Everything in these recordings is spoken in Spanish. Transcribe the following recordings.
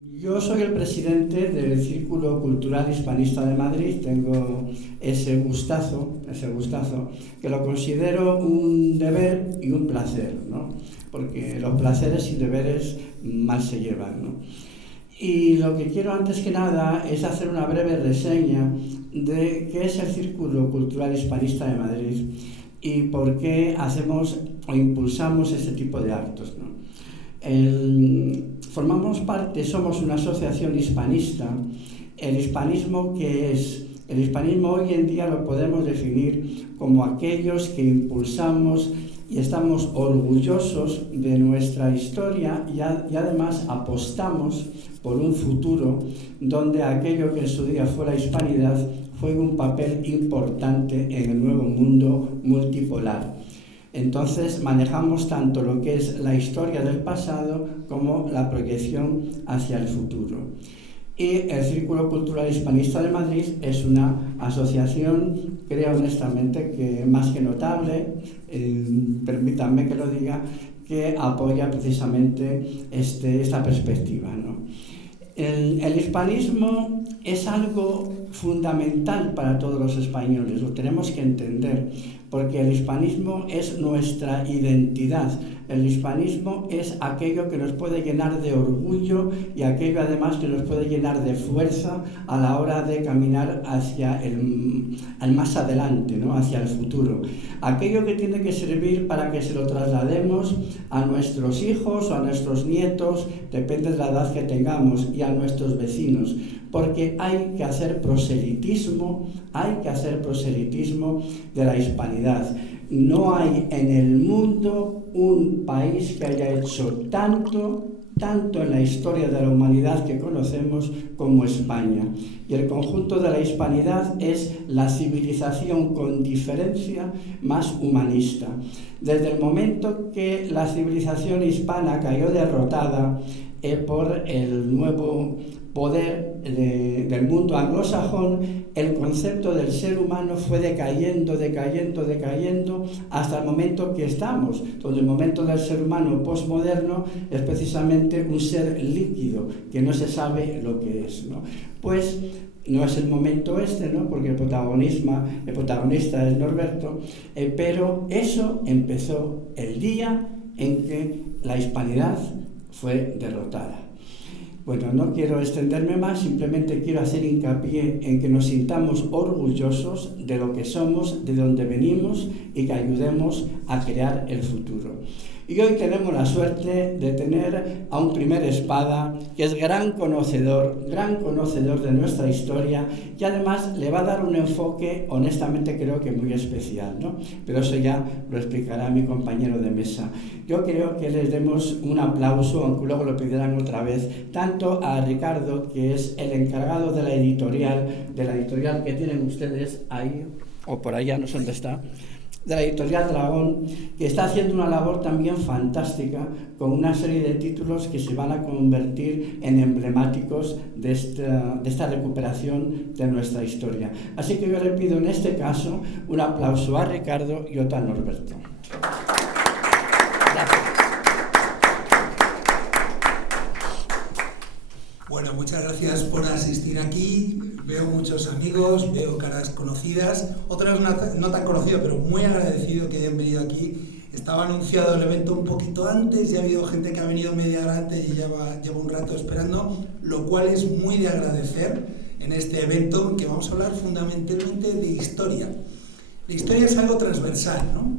Yo soy el presidente del Círculo Cultural Hispanista de Madrid, tengo ese gustazo, que lo considero un deber y un placer, ¿no? Porque los placeres y deberes mal se llevan, ¿no? Y lo que quiero antes que nada es hacer una breve reseña de qué es el Círculo Cultural Hispanista de Madrid y por qué hacemos o impulsamos este tipo de actos, ¿no? Formamos parte, somos una asociación hispanista. El hispanismo, ¿qué es? El hispanismo hoy en día lo podemos definir como aquellos que impulsamos y estamos orgullosos de nuestra historia y además apostamos por un futuro donde aquello que en su día fue la hispanidad juegue un papel importante en el nuevo mundo multipolar. Entonces manejamos tanto lo que es la historia del pasado como la proyección hacia el futuro. Y el Círculo Cultural Hispanista de Madrid es una asociación, creo honestamente, que más que notable, permítanme que lo diga, que apoya precisamente esta perspectiva, ¿no? El hispanismo es algo fundamental para todos los españoles, lo tenemos que entender, porque el hispanismo es nuestra identidad. El hispanismo es aquello que nos puede llenar de orgullo y aquello además que nos puede llenar de fuerza a la hora de caminar hacia el más adelante, ¿no? Hacia el futuro. Aquello que tiene que servir para que se lo traslademos a nuestros hijos o a nuestros nietos, depende de la edad que tengamos, y a nuestros vecinos, porque hay que hacer proselitismo de la hispanidad. No hay en el mundo un país que haya hecho tanto en la historia de la humanidad que conocemos como España. Y el conjunto de la hispanidad es la civilización con diferencia más humanista. Desde el momento que la civilización hispana cayó derrotada por el nuevo poder del mundo anglosajón, el concepto del ser humano fue decayendo hasta el momento que estamos, donde el momento del ser humano postmoderno es precisamente un ser líquido, que no se sabe lo que es, ¿no? Pues no es el momento ¿no? Porque el protagonista es Norberto, pero eso empezó el día en que la hispanidad fue derrotada. Bueno, no quiero extenderme más, simplemente quiero hacer hincapié en que nos sintamos orgullosos de lo que somos, de donde venimos y que ayudemos a crear el futuro. Y hoy tenemos la suerte de tener a un primer espada que es gran conocedor de nuestra historia y además le va a dar un enfoque, honestamente creo que muy especial, ¿no? Pero eso ya lo explicará mi compañero de mesa. Yo creo que les demos un aplauso, aunque luego lo pedirán otra vez, tanto a Ricardo, que es el encargado de la editorial que tienen ustedes ahí, o por allá, no sé dónde está, de la editorial Dragón, que está haciendo una labor también fantástica con una serie de títulos que se van a convertir en emblemáticos de esta recuperación de nuestra historia. Así que yo le pido en este caso un aplauso a Ricardo y otro a Norberto. Bueno, muchas gracias por asistir aquí. Veo muchos amigos, veo caras conocidas, otras no tan conocidas, pero muy agradecido que hayan venido aquí. Estaba anunciado el evento un poquito antes y ha habido gente que ha venido media hora antes y lleva un rato esperando, lo cual es muy de agradecer en este evento, que vamos a hablar fundamentalmente de historia. La historia es algo transversal, ¿no?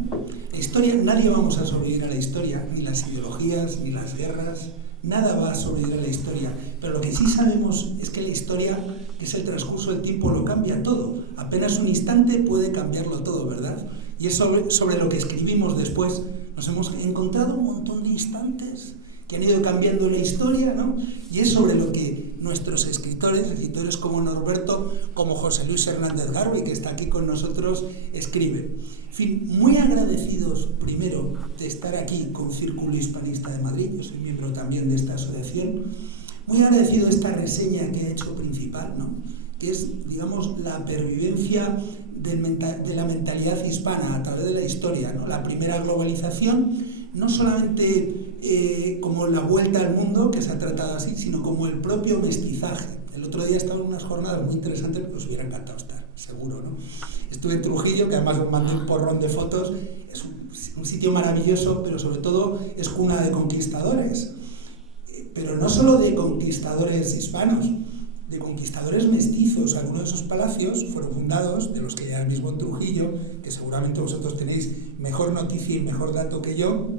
La historia, nadie vamos a sobrevivir a la historia, ni las ideologías, ni las guerras. Nada va a sobrevivir a la historia, pero lo que sí sabemos es que la historia, que es el transcurso del tiempo, lo cambia todo. Apenas un instante puede cambiarlo todo, ¿verdad? Y es sobre lo que escribimos después. Nos hemos encontrado un montón de instantes que han ido cambiando la historia, ¿no? Y es sobre lo que nuestros escritores como Norberto, como José Luis Hernández Garbi, que está aquí con nosotros, escriben. En fin, muy agradecidos primero de estar aquí con Círculo Hispanista de Madrid, yo soy miembro también de esta asociación, muy agradecido de esta reseña que ha hecho principal, ¿no? Que es, digamos, la pervivencia de la mentalidad hispana a través de la historia, ¿no? La primera globalización, no solamente como la vuelta al mundo, que se ha tratado así, sino como el propio mestizaje. El otro día estaba en unas jornadas muy interesantes que os hubiera encantado estar, seguro, ¿no? Estuve en Trujillo, que además os mandé un porrón de fotos. Es un sitio maravilloso, pero sobre todo es cuna de conquistadores. Pero no solo de conquistadores hispanos, de conquistadores mestizos. Algunos de esos palacios fueron fundados, de los que hay ahora mismo en Trujillo, que seguramente vosotros tenéis mejor noticia y mejor dato que yo,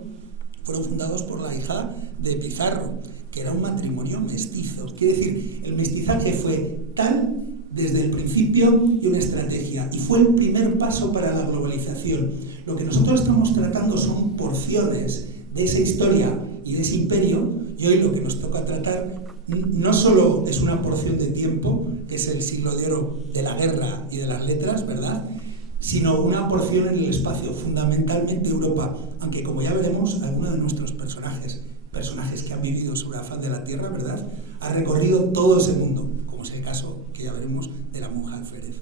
fueron fundados por la hija de Pizarro, que era un matrimonio mestizo. Quiere decir, el mestizaje fue tal desde el principio y una estrategia, y fue el primer paso para la globalización. Lo que nosotros estamos tratando son porciones de esa historia y de ese imperio, y hoy lo que nos toca tratar no solo es una porción de tiempo, que es el siglo de oro de la guerra y de las letras, ¿verdad?, sino una porción en el espacio, fundamentalmente Europa, aunque como ya veremos, algunos de nuestros personajes que han vivido sobre la faz de la Tierra, ¿verdad?, ha recorrido todo ese mundo, como es el caso que ya veremos de la monja alférez.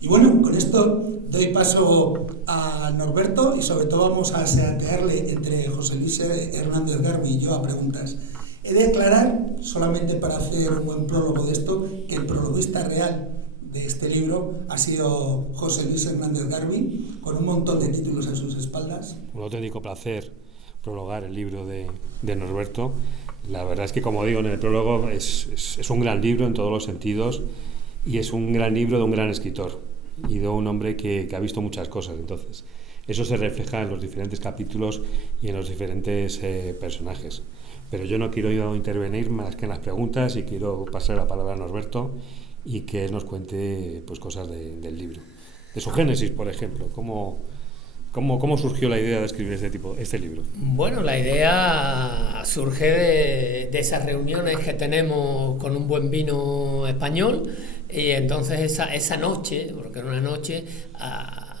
Y bueno, con esto doy paso a Norberto y sobre todo vamos a seatearle entre José Luis Hernández Garbi y yo a preguntas. He de aclarar, solamente para hacer un buen prólogo de esto, que el prologuista real de este libro ha sido José Luis Hernández Garbi, con un montón de títulos en sus espaldas. Un auténtico placer prologar el libro de Norberto. La verdad es que, como digo en el prólogo, es un gran libro en todos los sentidos, y es un gran libro de un gran escritor y de un hombre que ha visto muchas cosas. Entonces, eso se refleja en los diferentes capítulos y en los diferentes personajes. Pero yo no quiero intervenir más que en las preguntas, y quiero pasar la palabra a Norberto y que él nos cuente pues cosas del libro. De su génesis, por ejemplo. ¿Cómo surgió la idea de escribir este libro? Bueno, la idea surge de esas reuniones que tenemos con un buen vino español, y entonces esa noche, porque era una noche, a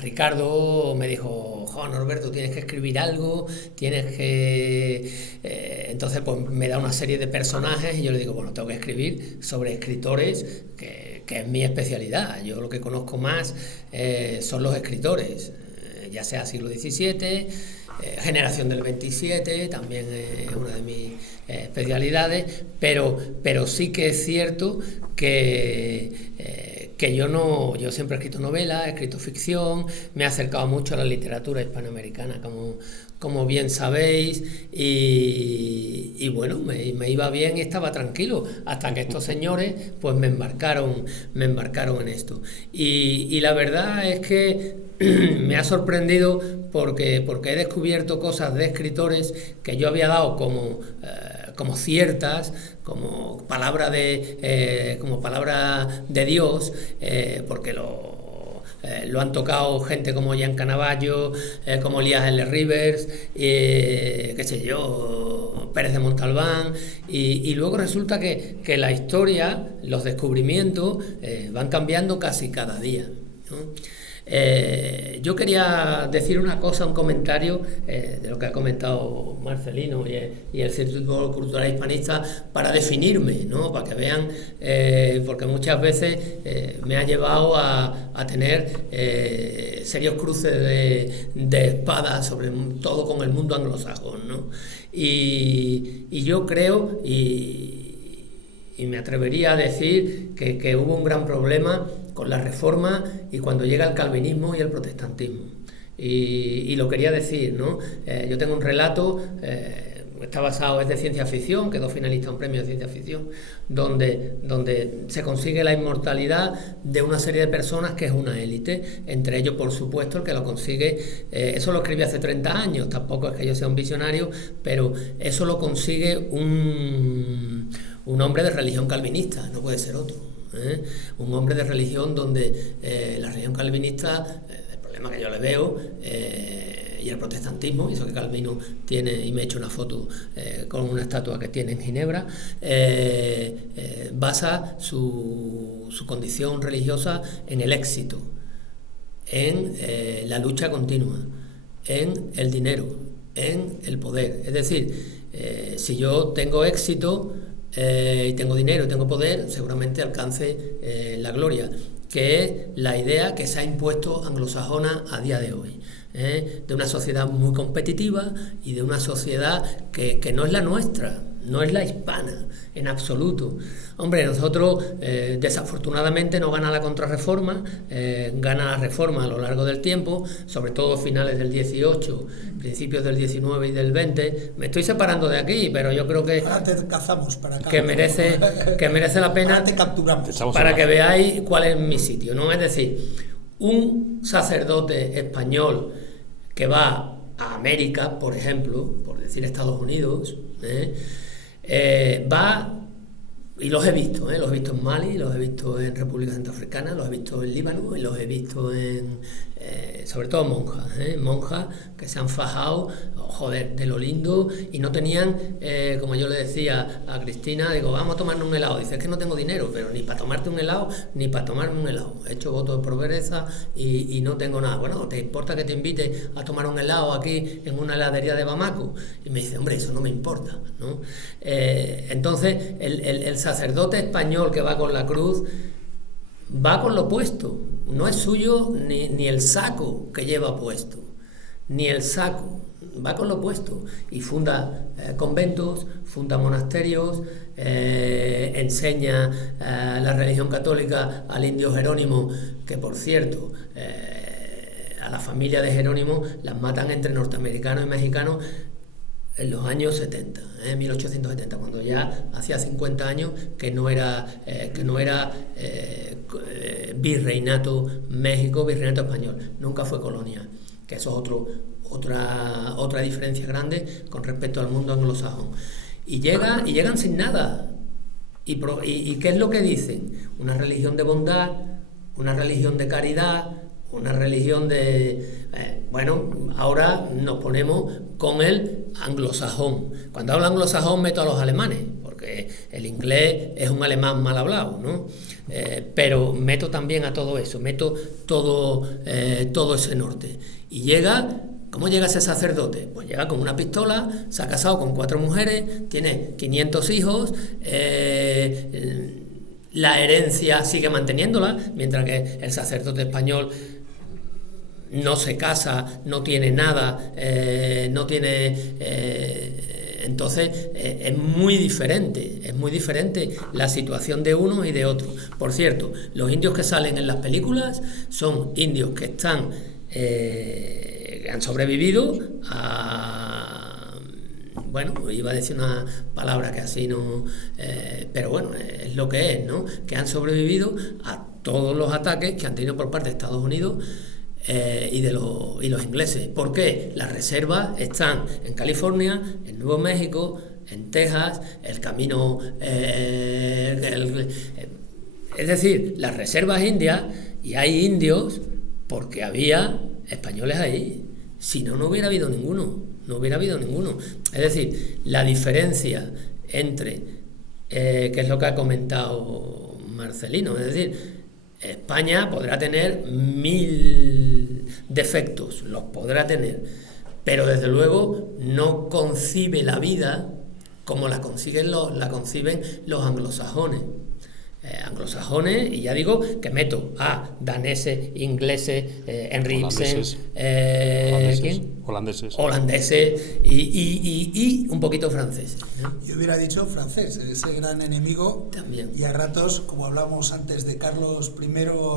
Ricardo me dijo: Norberto, tienes que escribir algo, tienes que... entonces pues me da una serie de personajes y yo le digo, bueno, tengo que escribir sobre escritores, que es mi especialidad. Yo lo que conozco más son los escritores, ya sea siglo XVII, generación del 27, también es una de mis especialidades, pero sí que es cierto que yo siempre he escrito novelas, he escrito ficción, me he acercado mucho a la literatura hispanoamericana, como bien sabéis, y bueno, me iba bien y estaba tranquilo, hasta que estos señores pues me embarcaron en esto. Y la verdad es que me ha sorprendido porque he descubierto cosas de escritores que yo había dado como ciertas, como palabra de Dios, porque lo han tocado gente como Jean Canavallo, como Elías L. Rivers, qué sé yo, Pérez de Montalbán, y luego resulta que la historia, los descubrimientos van cambiando casi cada día, ¿no? Yo quería decir una cosa, un comentario de lo que ha comentado Marcelino y el Círculo Cultural Hispanista, para definirme, ¿no? Para que vean, porque muchas veces me ha llevado a tener serios cruces de espadas, sobre todo con el mundo anglosajón, ¿no? Y yo creo, y me atrevería a decir que hubo un gran problema con la Reforma y cuando llega el calvinismo y el protestantismo. Y lo quería decir, ¿no? Yo tengo un relato, está basado, es de ciencia ficción, quedó finalista en un premio de ciencia ficción, donde se consigue la inmortalidad de una serie de personas que es una élite, entre ellos, por supuesto, el que lo consigue, eso lo escribí hace 30 años, tampoco es que yo sea un visionario, pero eso lo consigue un hombre de religión calvinista, no puede ser otro. Un hombre de religión donde la religión calvinista, el problema que yo le veo, y el protestantismo, y eso que Calvino tiene, y me he hecho una foto con una estatua que tiene en Ginebra, basa su condición religiosa en el éxito, en la lucha continua, en el dinero, en el poder. Es decir, si yo tengo éxito, y tengo dinero y tengo poder, seguramente alcance la gloria, que es la idea que se ha impuesto anglosajona a día de hoy. de una sociedad muy competitiva y de una sociedad que no es la nuestra, no es la hispana en absoluto. Hombre, nosotros desafortunadamente no gana la contrarreforma, gana la reforma a lo largo del tiempo, sobre todo finales del 18, principios del 19 y del 20. Me estoy separando de aquí, pero yo creo que, ahora te cazamos para acá, que merece la pena, ahora te capturamos para que veáis cuál es mi sitio, ¿no? Es decir, un sacerdote español que va a América, por ejemplo, por decir Estados Unidos, va, y los he visto en Mali, los he visto en República Centroafricana, los he visto en Líbano y los he visto sobre todo monjas que se han fajado, joder, de lo lindo, y no tenían, como yo le decía a Cristina, digo, vamos a tomarnos un helado. Dice, es que no tengo dinero, pero ni para tomarte un helado, ni para tomarme un helado. He hecho voto de pobreza y no tengo nada. Bueno, ¿te importa que te invite a tomar un helado aquí en una heladería de Bamako? Y me dice, hombre, eso no me importa, ¿no? Entonces, el sacerdote español que va con la cruz va con lo puesto, no es suyo ni el saco que lleva puesto, ni el saco, va con lo puesto, y funda conventos, funda monasterios, enseña la religión católica al indio Jerónimo, que por cierto, a la familia de Jerónimo las matan entre norteamericanos y mexicanos en los años 70, 1870, cuando ya hacía 50 años que no era virreinato México, virreinato español, nunca fue colonia, que eso es otra diferencia grande con respecto al mundo anglosajón. Y llegan sin nada. ¿Y qué es lo que dicen? Una religión de bondad, una religión de caridad, una religión de... bueno, ahora nos ponemos con el anglosajón. Cuando hablo anglosajón meto a los alemanes, porque el inglés es un alemán mal hablado, ¿no? Pero meto también a todo eso, meto todo ese norte. Y llega... ¿Cómo llega ese sacerdote? Pues llega con una pistola, se ha casado con 4 mujeres, tiene 500 hijos, la herencia sigue manteniéndola, mientras que el sacerdote español no se casa, no tiene nada, no tiene... entonces es muy diferente la situación de uno y de otro. Por cierto, los indios que salen en las películas son indios que están... han sobrevivido a... Bueno, iba a decir una palabra que así no... pero bueno, es lo que es, ¿no? Que han sobrevivido a todos los ataques que han tenido por parte de Estados Unidos y los ingleses. ¿Por qué? Las reservas están en California, en Nuevo México, en Texas, el camino... es decir, las reservas indias, y hay indios porque había españoles ahí. Si no, no hubiera habido ninguno. Es decir, la diferencia entre, que es lo que ha comentado Marcelino, es decir, España podrá tener 1000 defectos, los podrá tener, pero desde luego no concibe la vida como la conciben los anglosajones. Y ya digo que meto a daneses, ingleses, Henry Ibsen, holandeses y un poquito franceses. Yo hubiera dicho francés, ese gran enemigo. También. Y a ratos, como hablábamos antes de Carlos I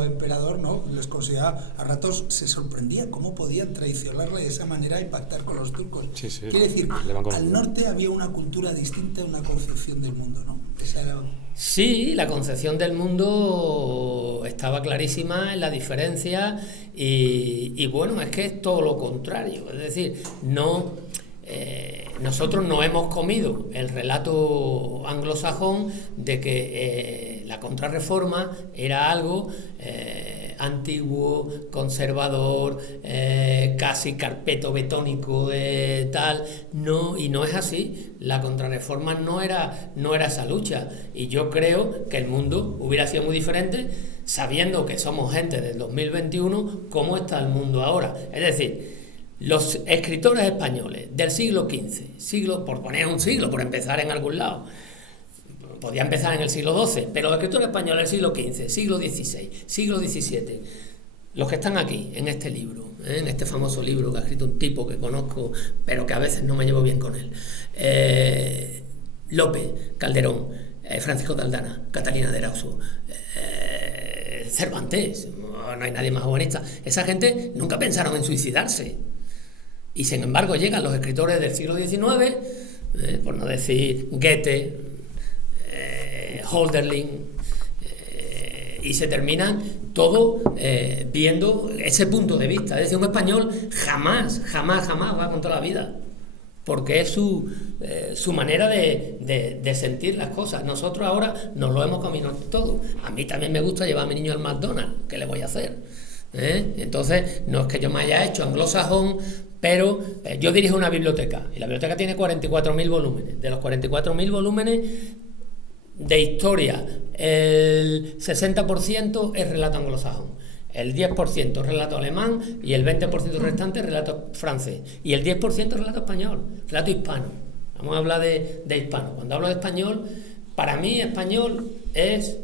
emperador, ¿no? Les consideraba, a ratos se sorprendía cómo podían traicionarle de esa manera y pactar con los turcos. Sí. Quiere decir, al norte había una cultura distinta, una concepción del mundo, ¿no? Esa era... Sí, la concepción del mundo estaba clarísima en la diferencia y bueno, es que es todo lo contrario, es decir, nosotros no hemos comido el relato anglosajón de que la contrarreforma era algo antiguo, conservador, casi carpeto betónico de tal, no, y no es así. La contrarreforma no era esa lucha, y yo creo que el mundo hubiera sido muy diferente sabiendo que somos gente del 2021, cómo está el mundo ahora. Es decir, los escritores españoles del siglo XV, por poner un siglo, por empezar en algún lado, podía empezar en el siglo XII, pero los escritores españoles del siglo XV, siglo XVI, siglo XVII, los que están aquí, en este libro, en este famoso libro que ha escrito un tipo que conozco, pero que a veces no me llevo bien con él, Lope, Calderón, Francisco de Aldana, Catalina de Erauso, Cervantes, no hay nadie más humanista. Esa gente nunca pensaron en suicidarse. Y sin embargo llegan los escritores del siglo XIX, por no decir Goethe, Hölderlin, y se terminan todo viendo ese punto de vista. Es decir, un español jamás va contra la vida, porque es su manera de sentir las cosas. Nosotros ahora nos lo hemos comido todo. A mí también me gusta llevar a mi niño al McDonald's, ¿qué le voy a hacer? Entonces, no es que yo me haya hecho anglosajón, pero yo dirijo una biblioteca, y la biblioteca tiene 44.000 volúmenes. De los 44.000 volúmenes de historia, el 60% es relato anglosajón, el 10% es relato alemán y el 20% restante es relato francés, y el 10% es relato español, relato hispano. Vamos a hablar de hispano. Cuando hablo de español, para mí español es...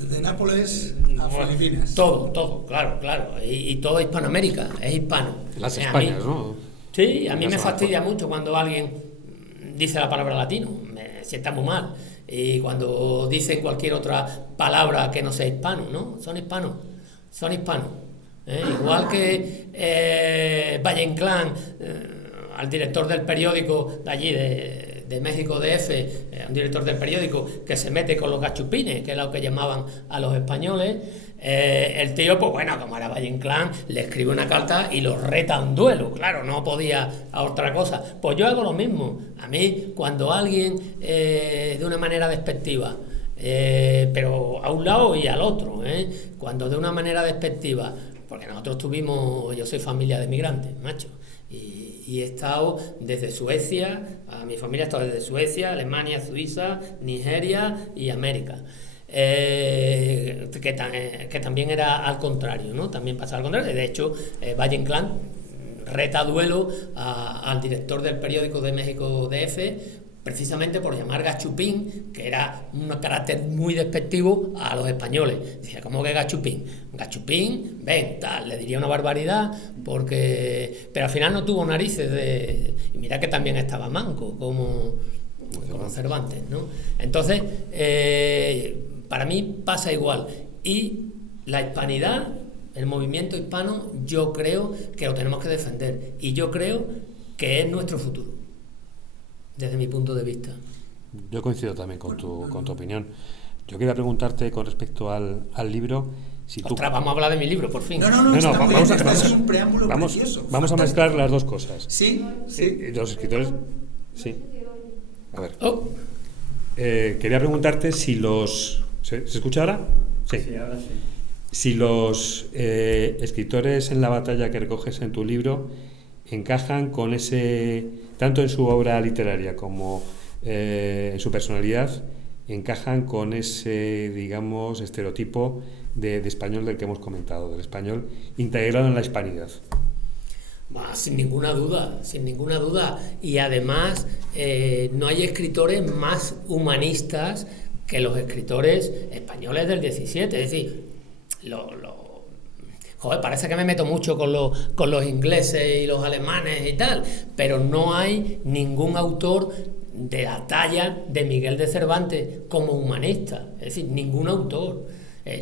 Desde Nápoles a Filipinas. Todo, claro. Y toda Hispanoamérica es hispano. Las Españas, ¿no? Sí, a mí me fastidia mucho cuando alguien dice la palabra latino, me sienta muy mal. Y cuando dicen cualquier otra palabra que no sea hispano, ¿no? Son hispanos. Igual que Valle Inclán, al director del periódico de allí, de México DF, un director del periódico que se mete con los gachupines, que es lo que llamaban a los españoles, el tío, pues bueno, como era Valle Inclán, le escribe una carta y los reta a un duelo. Claro, no podía a otra cosa. Pues yo hago lo mismo. A mí, cuando alguien, de una manera despectiva, pero a un lado y al otro, cuando de una manera despectiva, porque nosotros yo soy familia de migrantes, macho, y he estado desde Suecia, mi familia ha estado desde Suecia, Alemania, Suiza, Nigeria y América. Que también era al contrario, ¿no? También pasaba al contrario. De hecho, Valle Inclán reta a duelo al director del periódico de México DF, precisamente por llamar gachupín, que era un carácter muy despectivo a los españoles. Decía, ¿cómo que gachupín? Gachupín, ven, tal, le diría una barbaridad, pero al final no tuvo narices y mira que también estaba manco, como Cervantes, ¿no? Entonces, para mí pasa igual. Y la hispanidad, el movimiento hispano, yo creo que lo tenemos que defender. Y yo creo que es nuestro futuro, desde mi punto de vista. Yo coincido también con tu opinión. Yo quería preguntarte con respecto al libro. Ostras, vamos a hablar de mi libro, por fin. No, es un preámbulo precioso. Vamos a mezclar las dos cosas. Sí. Los escritores... Sí. A ver. Quería preguntarte si los... ¿Se escucha ahora? Sí, ahora sí. Si los escritores en la batalla que recoges en tu libro encajan con ese, tanto en su obra literaria como en su personalidad, encajan con ese, digamos, estereotipo de español del que hemos comentado, del español integrado en la hispanidad. Sin ninguna duda. Y además no hay escritores más humanistas que los escritores españoles del 17. Es decir, joder, parece que me meto mucho con los ingleses y los alemanes y tal, pero no hay ningún autor de la talla de Miguel de Cervantes como humanista. Es decir, ningún autor.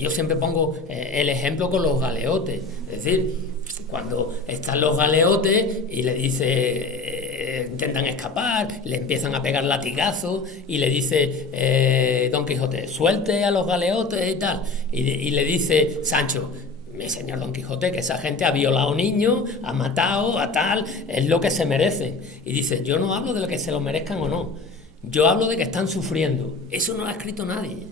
Yo siempre pongo el ejemplo con los galeotes. Es decir, cuando están los galeotes y le dice, intentan escapar, le empiezan a pegar latigazos y le dice Don Quijote, suelte a los galeotes y tal, y le dice Sancho, mi señor Don Quijote, que esa gente ha violado niños, ha matado, a tal, es lo que se merecen. Y dice, yo no hablo de lo que se lo merezcan o no, yo hablo de que están sufriendo. Eso no lo ha escrito nadie.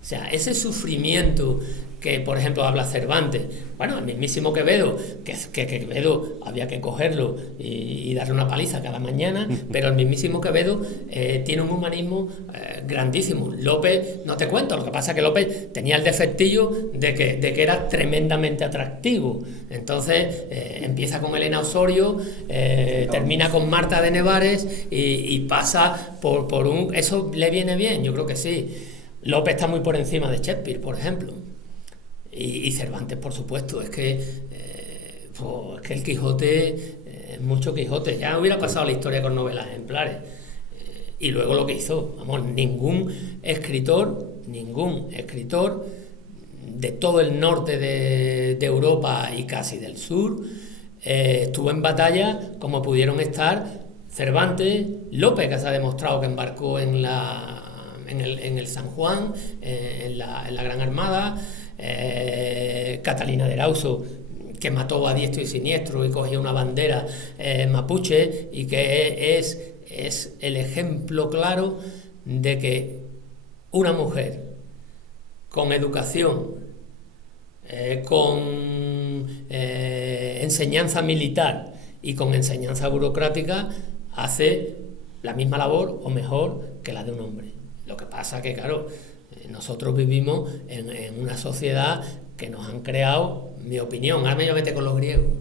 O sea, ese sufrimiento que, por ejemplo, habla Cervantes, bueno, el mismísimo Quevedo, que Quevedo había que cogerlo y darle una paliza cada mañana, pero el mismísimo Quevedo tiene un humanismo grandísimo. López, no te cuento, lo que pasa es que López tenía el defectillo de que era tremendamente atractivo. Entonces, empieza con Elena Osorio, termina con Marta de Nevares y pasa por un... ¿Eso le viene bien? Yo creo que sí. López está muy por encima de Shakespeare, por ejemplo. Y Cervantes, por supuesto, es que el Quijote es mucho Quijote. Ya hubiera pasado la historia con novelas ejemplares. Y luego lo que hizo, vamos, ningún escritor de todo el norte de Europa y casi del sur estuvo en batalla como pudieron estar Cervantes, Lope, que se ha demostrado que embarcó en el San Juan, en la Gran Armada, Catalina de Erauso, que mató a diestro y siniestro y cogía una bandera mapuche, y que es el ejemplo claro de que una mujer con educación, con enseñanza militar y con enseñanza burocrática hace la misma labor o mejor que la de un hombre. Lo que pasa que, claro, nosotros vivimos en una sociedad que nos han creado, mi opinión, ahora me voy a meter con los griegos,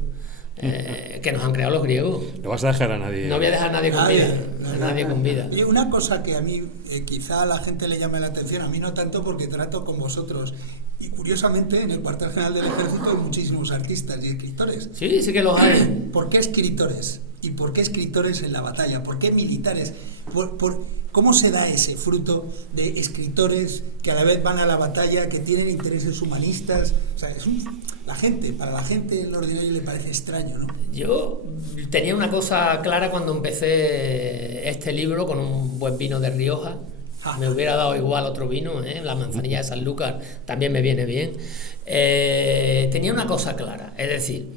que nos han creado los griegos. No vas a dejar a nadie. No voy a dejar a nadie con vida. Nadie con vida. Y una cosa que a mí quizá a la gente le llame la atención, a mí no tanto porque trato con vosotros. Y curiosamente en el cuartel general del ejército hay muchísimos artistas y escritores. Sí, sí que los hay. ¿Por qué escritores? ¿Y por qué escritores en la batalla? ¿Por qué militares? ¿Cómo se da ese fruto de escritores que a la vez van a la batalla, que tienen intereses humanistas? O sea, para la gente en lo ordinario le parece extraño, ¿no? Yo tenía una cosa clara cuando empecé este libro con un buen vino de Rioja. Me hubiera dado igual otro vino, la manzanilla de Sanlúcar también me viene bien. Tenía una cosa clara, es decir,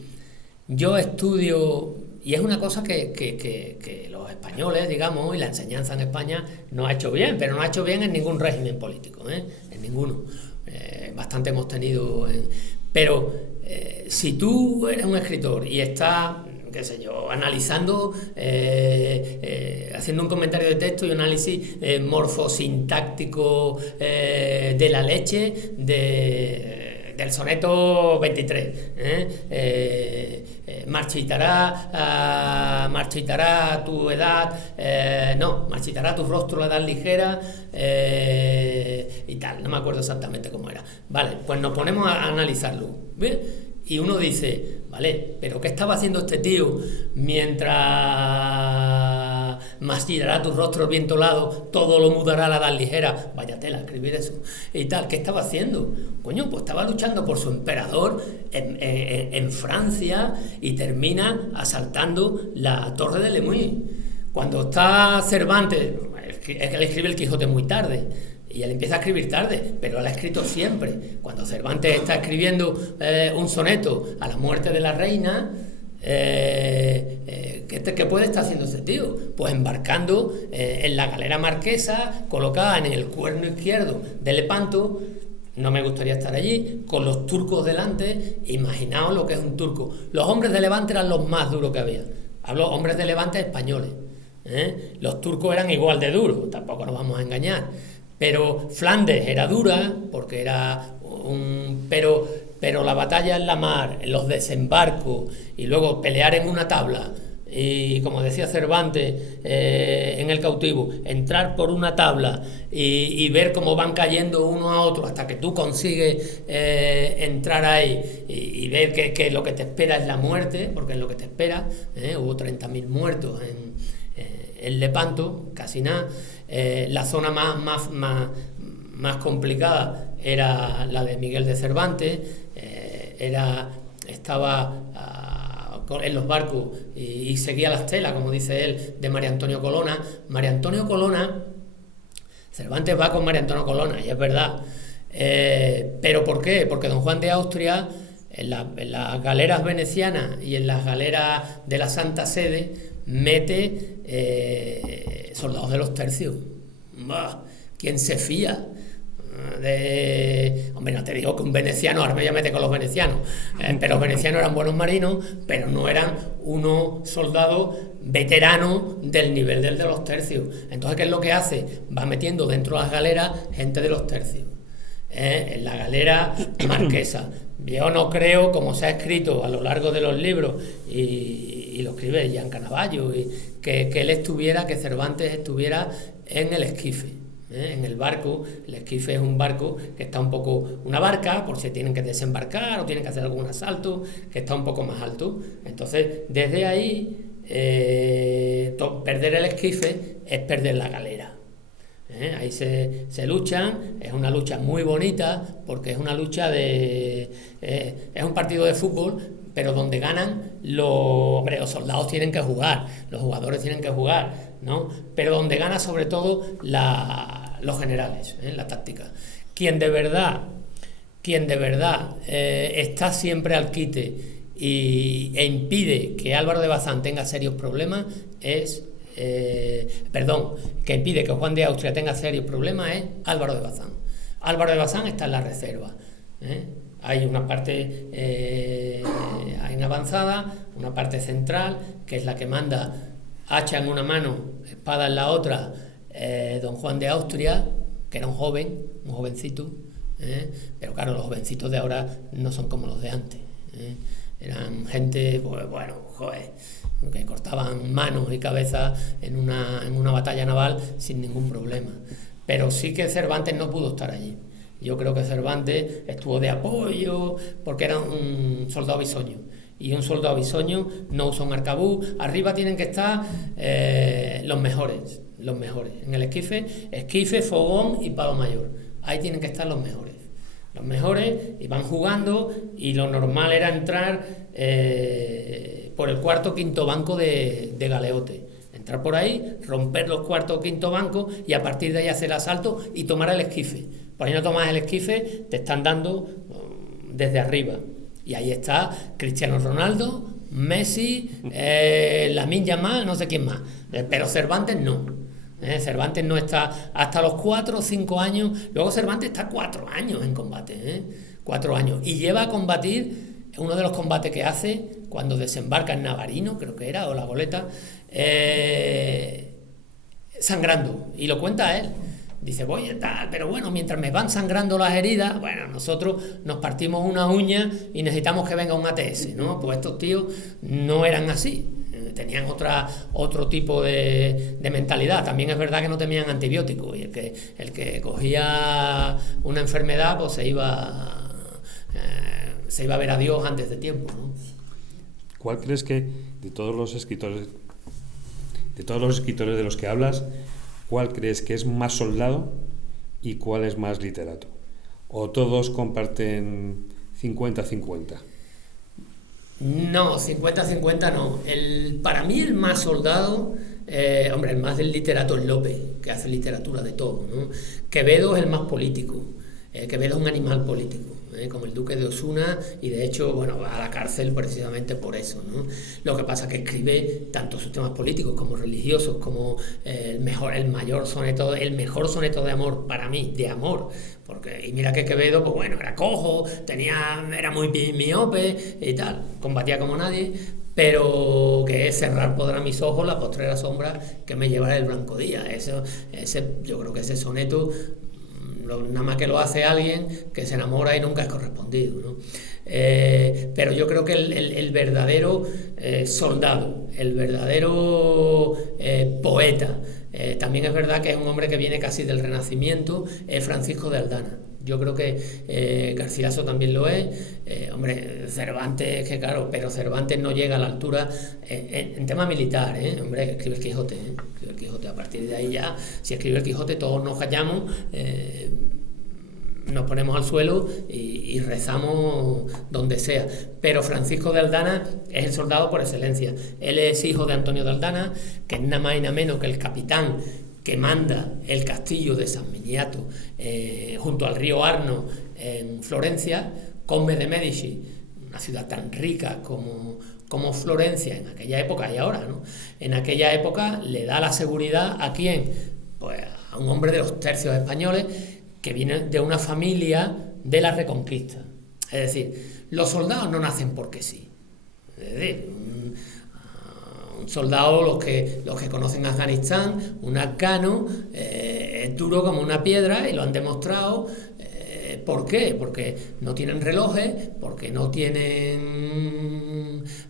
yo estudio, y es una cosa que los españoles, digamos, y la enseñanza en España no ha hecho bien, pero no ha hecho bien en ningún régimen político, en ninguno. Bastante hemos tenido... Pero si tú eres un escritor y estás, qué sé yo, analizando, haciendo un comentario de texto y un análisis morfosintáctico de la leche del soneto 23, marchitará tu edad, marchitará tu rostro la edad ligera, y tal, no me acuerdo exactamente cómo era. Vale, pues nos ponemos a analizarlo, ¿bien? Y uno dice, vale, pero ¿qué estaba haciendo este tío mientras marchitará tu rostro el viento helado, todo lo mudará la edad ligera? Vaya tela, escribir eso. Y tal, ¿qué estaba haciendo? Coño, pues estaba luchando por su emperador en Francia y termina asaltando la Torre de Lemuy. Cuando está Cervantes, es que él escribe el Quijote muy tarde, y él empieza a escribir tarde, pero él ha escrito siempre. Cuando Cervantes está escribiendo un soneto a la muerte de la reina, ¿qué puede estar haciendo ese tío? Pues embarcando en la galera marquesa, colocada en el cuerno izquierdo de Lepanto. No me gustaría estar allí, con los turcos delante. Imaginaos lo que es un turco. Los hombres de Levante eran los más duros que había. Hablo hombres de Levante españoles. Los turcos eran igual de duros, tampoco nos vamos a engañar. Pero Flandes era dura, porque era pero la batalla en la mar, los desembarcos, y luego pelear en una tabla, y como decía Cervantes en El cautivo, entrar por una tabla y ver cómo van cayendo uno a otro hasta que tú consigues entrar ahí y ver que lo que te espera es la muerte, porque es lo que te espera. Hubo 30.000 muertos en Lepanto, casi nada. La zona más complicada era la de Miguel de Cervantes, estaba en los barcos y seguía la estela, como dice él, de María Antonio Colonna. María Antonio Colonna, Cervantes va con María Antonio Colonna, y es verdad. ¿Pero por qué? Porque don Juan de Austria, en las galeras venecianas y en las galeras de la Santa Sede, mete soldados de los tercios. ¿Quién se fía? Hombre, no te digo que un veneciano, ahora me voy a meter con los venecianos, pero los venecianos eran buenos marinos, pero no eran unos soldados veteranos del nivel del de los tercios. Entonces, ¿qué es lo que hace? Va metiendo dentro de las galeras gente de los tercios, en la galera marquesa. Yo no creo, como se ha escrito a lo largo de los libros, y lo escribe Jean Canavallo, que Cervantes estuviera en el esquife. En el barco, el esquife es un barco que está un poco, una barca, por si tienen que desembarcar o tienen que hacer algún asalto, que está un poco más alto. Entonces, desde ahí, perder el esquife es perder la galera. Ahí se luchan, es una lucha muy bonita, porque es una lucha es un partido de fútbol, pero donde ganan los soldados tienen que jugar, los jugadores tienen que jugar, ¿no? Pero donde gana sobre todo los generales, la táctica. Quien de verdad está siempre al quite e impide que Álvaro de Bazán tenga serios problemas que impide que Juan de Austria tenga serios problemas es Álvaro de Bazán. Álvaro de Bazán está en la reserva. Hay una parte hay una avanzada, una parte central, que es la que manda hacha en una mano, espada en la otra, don Juan de Austria, que era un jovencito, pero claro, los jovencitos de ahora no son como los de antes. Eran gente, pues bueno, joder, que cortaban manos y cabezas en una batalla naval sin ningún problema. Pero sí que Cervantes no pudo estar allí. Yo creo que Cervantes estuvo de apoyo porque era un soldado bisoño. Y un soldado bisoño no usa un arcabuz. Arriba tienen que estar los mejores. En el esquife, fogón y palo mayor. Ahí tienen que estar los mejores. Los mejores iban jugando y lo normal era entrar por el cuarto o quinto banco de galeote. Entrar por ahí, romper los cuartos o quinto bancos y a partir de ahí hacer el asalto y tomar el esquife. Por ahí no tomas el esquife, te están dando desde arriba. Y ahí está Cristiano Ronaldo, Messi, Lamine Yamal, no sé quién más. Pero Cervantes no. Cervantes no está hasta los 4 o 5 años. Luego Cervantes está 4 años en combate. 4 años. Y lleva a combatir, uno de los combates que hace, cuando desembarca en Navarino, creo que era, o La Goleta, sangrando. Y lo cuenta él. Dice, voy a tal, pero bueno, mientras me van sangrando las heridas, bueno, nosotros nos partimos una uña y necesitamos que venga un ATS, ¿no? Pues estos tíos no eran así, tenían otro tipo de mentalidad. También es verdad que no tenían antibióticos y el que cogía una enfermedad, pues se iba a ver a Dios antes de tiempo, ¿no? ¿Cuál crees que de todos los escritores de los que hablas, cuál crees que es más soldado y cuál es más literato? ¿O todos comparten 50-50? No, 50-50 no. Para mí el más soldado, el más del literato es Lope, que hace literatura de todo, ¿no? Quevedo es el más político. Quevedo es un animal político, como el duque de Osuna, y de hecho, bueno, va a la cárcel precisamente por eso, ¿no? Lo que pasa es que escribe tanto sus temas políticos como religiosos, como el mejor soneto de amor para mí, de amor, y mira que Quevedo, pues bueno, era cojo, era muy miope y tal, combatía como nadie, pero que es cerrar podrá mis ojos la postrera sombra que me llevará el blanco día. Yo creo que ese soneto nada más que lo hace alguien que se enamora y nunca es correspondido, ¿no? Pero yo creo que el verdadero soldado, el verdadero poeta, también es verdad que es un hombre que viene casi del Renacimiento, es Francisco de Aldana. Yo creo que Garcilaso también lo es. Cervantes, que claro, pero Cervantes no llega a la altura en tema militar, escribe el Quijote, escribe el Quijote. A partir de ahí ya, si escribe el Quijote, todos nos callamos, nos ponemos al suelo y rezamos donde sea. Pero Francisco de Aldana es el soldado por excelencia. Él es hijo de Antonio de Aldana, que es nada más y nada menos que el capitán que manda el castillo de San Miniato junto al río Arno en Florencia. Conde de Medici, una ciudad tan rica como Florencia en aquella época y ahora, ¿no? En aquella época le da la seguridad ¿a quién? Pues a un hombre de los tercios españoles que viene de una familia de la Reconquista. Es decir, los soldados no nacen porque sí. Es decir, un soldado, los que conocen Afganistán, un afgano, es duro como una piedra y lo han demostrado. ¿Por qué? Porque no tienen relojes, porque a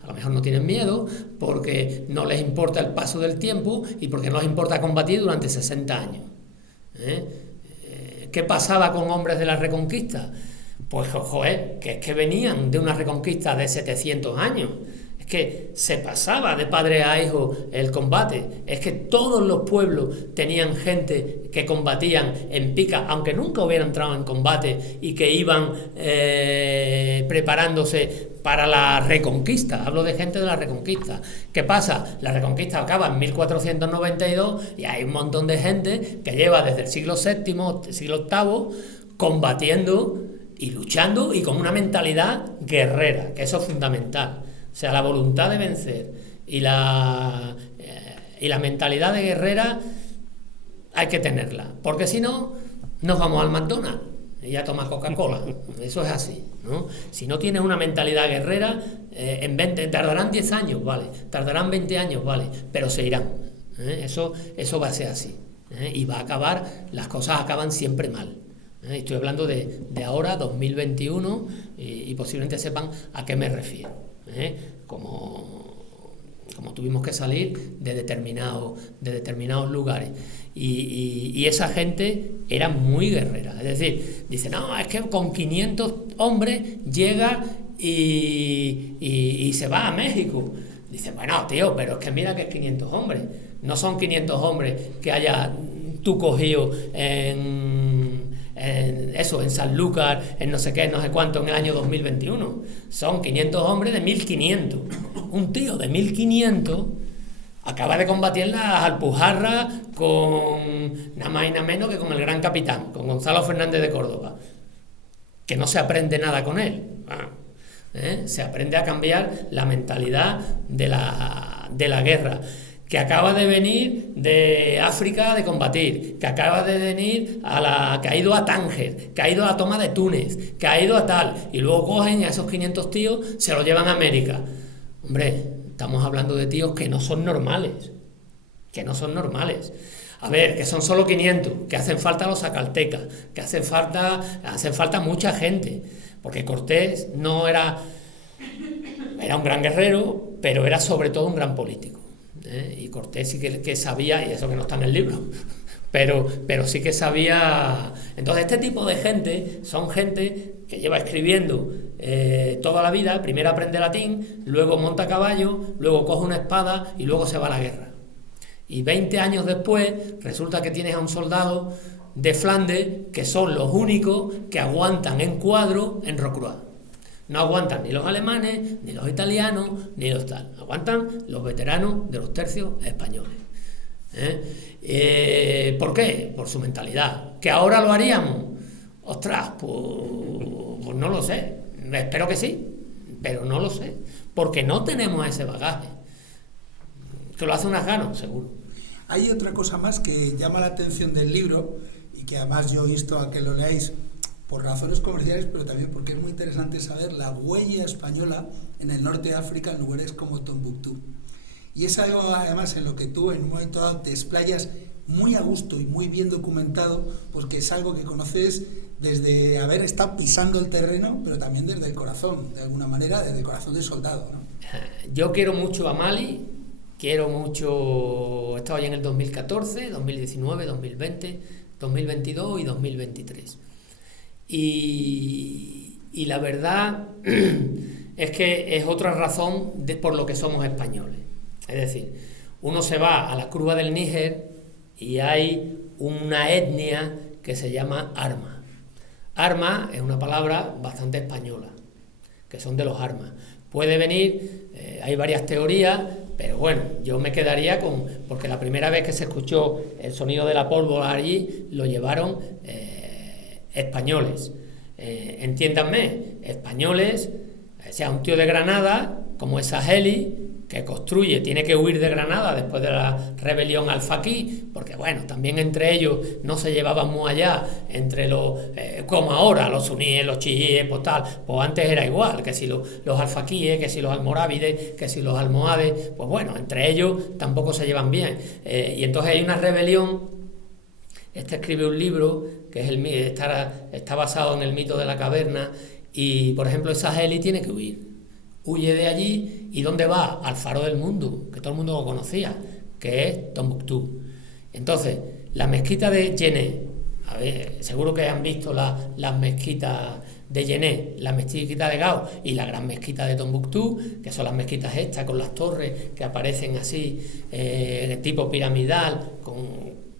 lo mejor no tienen miedo, porque no les importa el paso del tiempo y porque no les importa combatir durante 60 años. ¿Qué pasaba con hombres de la Reconquista? Pues, joder, que es que venían de una Reconquista de 700 años. Es que se pasaba de padre a hijo el combate. Es que todos los pueblos tenían gente que combatían en pica, aunque nunca hubieran entrado en combate, y que iban preparándose para la Reconquista. Hablo de gente de la Reconquista. ¿Qué pasa? La Reconquista acaba en 1492 y hay un montón de gente que lleva desde el siglo VII, siglo VIII, combatiendo y luchando y con una mentalidad guerrera, que eso es fundamental. O sea, la voluntad de vencer y la mentalidad de guerrera hay que tenerla, porque si no, nos vamos al McDonald's y ya toma Coca-Cola. Eso es así, ¿no? Si no tienes una mentalidad guerrera, tardarán 10 años, vale, tardarán 20 años, vale, pero se irán. Eso va a ser así, y va a acabar, las cosas acaban siempre mal. Estoy hablando de ahora, 2021, y posiblemente sepan a qué me refiero. Como tuvimos que salir de determinados lugares. Y esa gente era muy guerrera. Es decir, dice, no, es que con 500 hombres llega y se va a México. Dice, bueno, tío, pero es que mira que es 500 hombres. No son 500 hombres que haya tú cogido en Sanlúcar, en no sé qué, no sé cuánto, en el año 2021. Son 500 hombres de 1500. Un tío de 1500 acaba de combatir en las Alpujarras con nada más y nada menos que con el gran capitán, con Gonzalo Fernández de Córdoba. Que no se aprende nada con él. Se aprende a cambiar la mentalidad de la guerra. Que acaba de venir de África de combatir, que acaba de venir que ha ido a Tánger, que ha ido a la toma de Túnez, que ha ido a tal, y luego cogen a esos 500 tíos, se los llevan a América. Hombre, estamos hablando de tíos que no son normales, A ver, que son solo 500, que hacen falta los zacaltecas, que hacen falta mucha gente, porque Cortés no era un gran guerrero, pero era sobre todo un gran político. Y Cortés sí que sabía, y eso que no está en el libro, pero sí que sabía. Entonces este tipo de gente son gente que lleva escribiendo toda la vida. Primero aprende latín, luego monta a caballo, luego coge una espada y luego se va a la guerra. Y 20 años después resulta que tienes a un soldado de Flandes que son los únicos que aguantan en cuadro en Rocroi. No aguantan ni los alemanes, ni los italianos, ni los tal. Aguantan los veteranos de los tercios españoles. ¿Por qué? Por su mentalidad. ¿Que ahora lo haríamos? Ostras, pues no lo sé. Espero que sí, pero no lo sé. Porque no tenemos ese bagaje. ¿Que lo hace unas ganas? Seguro. Hay otra cosa más que llama la atención del libro y que además yo insto a que lo leáis por razones comerciales, pero también porque es muy interesante saber la huella española en el norte de África, en lugares como Tombuctú. Y es algo, además, en lo que tú en un momento dado te explayas muy a gusto y muy bien documentado, porque es algo que conoces desde haber estado pisando el terreno, pero también desde el corazón, de alguna manera, desde el corazón del soldado, ¿no? Yo quiero mucho a Mali, he estado allí en el 2014, 2019, 2020, 2022 y 2023. Y la verdad es que es otra razón por lo que somos españoles. Es decir, uno se va a la curva del Níger y hay una etnia que se llama Arma. Arma es una palabra bastante española, que son de los armas. Puede venir, hay varias teorías, pero bueno, yo me quedaría porque la primera vez que se escuchó el sonido de la pólvora allí, lo llevaron españoles. Entiéndanme, españoles, o sea, un tío de Granada, como es Saheli, que tiene que huir de Granada después de la rebelión alfaquí, porque bueno, también entre ellos no se llevaban muy allá, como ahora, los suníes, los chiíes, pues antes era igual, que si los alfaquíes, que si los almorávides, que si los almohades, pues bueno, entre ellos tampoco se llevan bien. Y entonces hay una rebelión. Escribe un libro que está basado en el mito de la caverna y, por ejemplo, Saheli tiene que huye de allí. ¿Y dónde va? Al faro del mundo, que todo el mundo lo conocía, que es Tombuctú. Entonces, la mezquita de Djenné A ver, seguro que han visto las mezquitas de Yené, la mezquita de Gao y la gran mezquita de Tombuctú, que son las mezquitas estas con las torres que aparecen así, de tipo piramidal,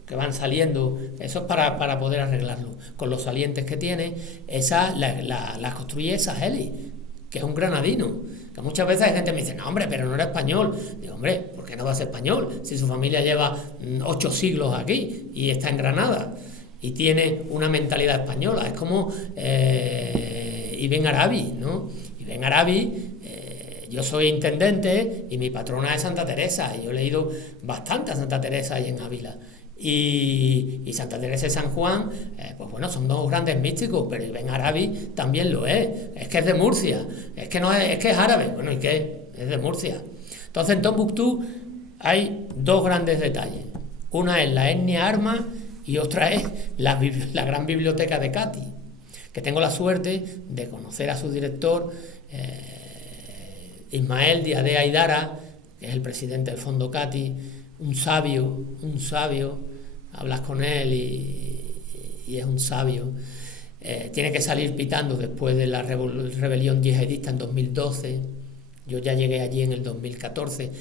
que van saliendo. Eso es para poder arreglarlo. Con los salientes que tiene, esa la construye Saheli, que es un granadino. Que muchas veces hay gente que me dice, no hombre, pero no era español. Digo, hombre, ¿por qué no va a ser español? Si su familia lleva 8 siglos aquí y está en Granada y tiene una mentalidad española. Es como Ibn Arabi, ¿no? Ibn Arabi, yo soy intendente y mi patrona es Santa Teresa, y yo he leído bastante a Santa Teresa ahí en Ávila. Y Santa Teresa y San Juan, pues bueno, son dos grandes místicos, pero Ibn Arabi también lo es que es de Murcia, es que es árabe, bueno, ¿y qué? Es de Murcia. Entonces en Tombuctú hay dos grandes detalles. Una es la etnia Arma y otra es la gran biblioteca de Cati, que tengo la suerte de conocer a su director, Ismael Diadé Aidara, que es el presidente del Fondo Cati, un sabio, hablas con él y es un sabio. Tiene que salir pitando después de la rebelión yihadista en 2012, yo ya llegué allí en el 2014,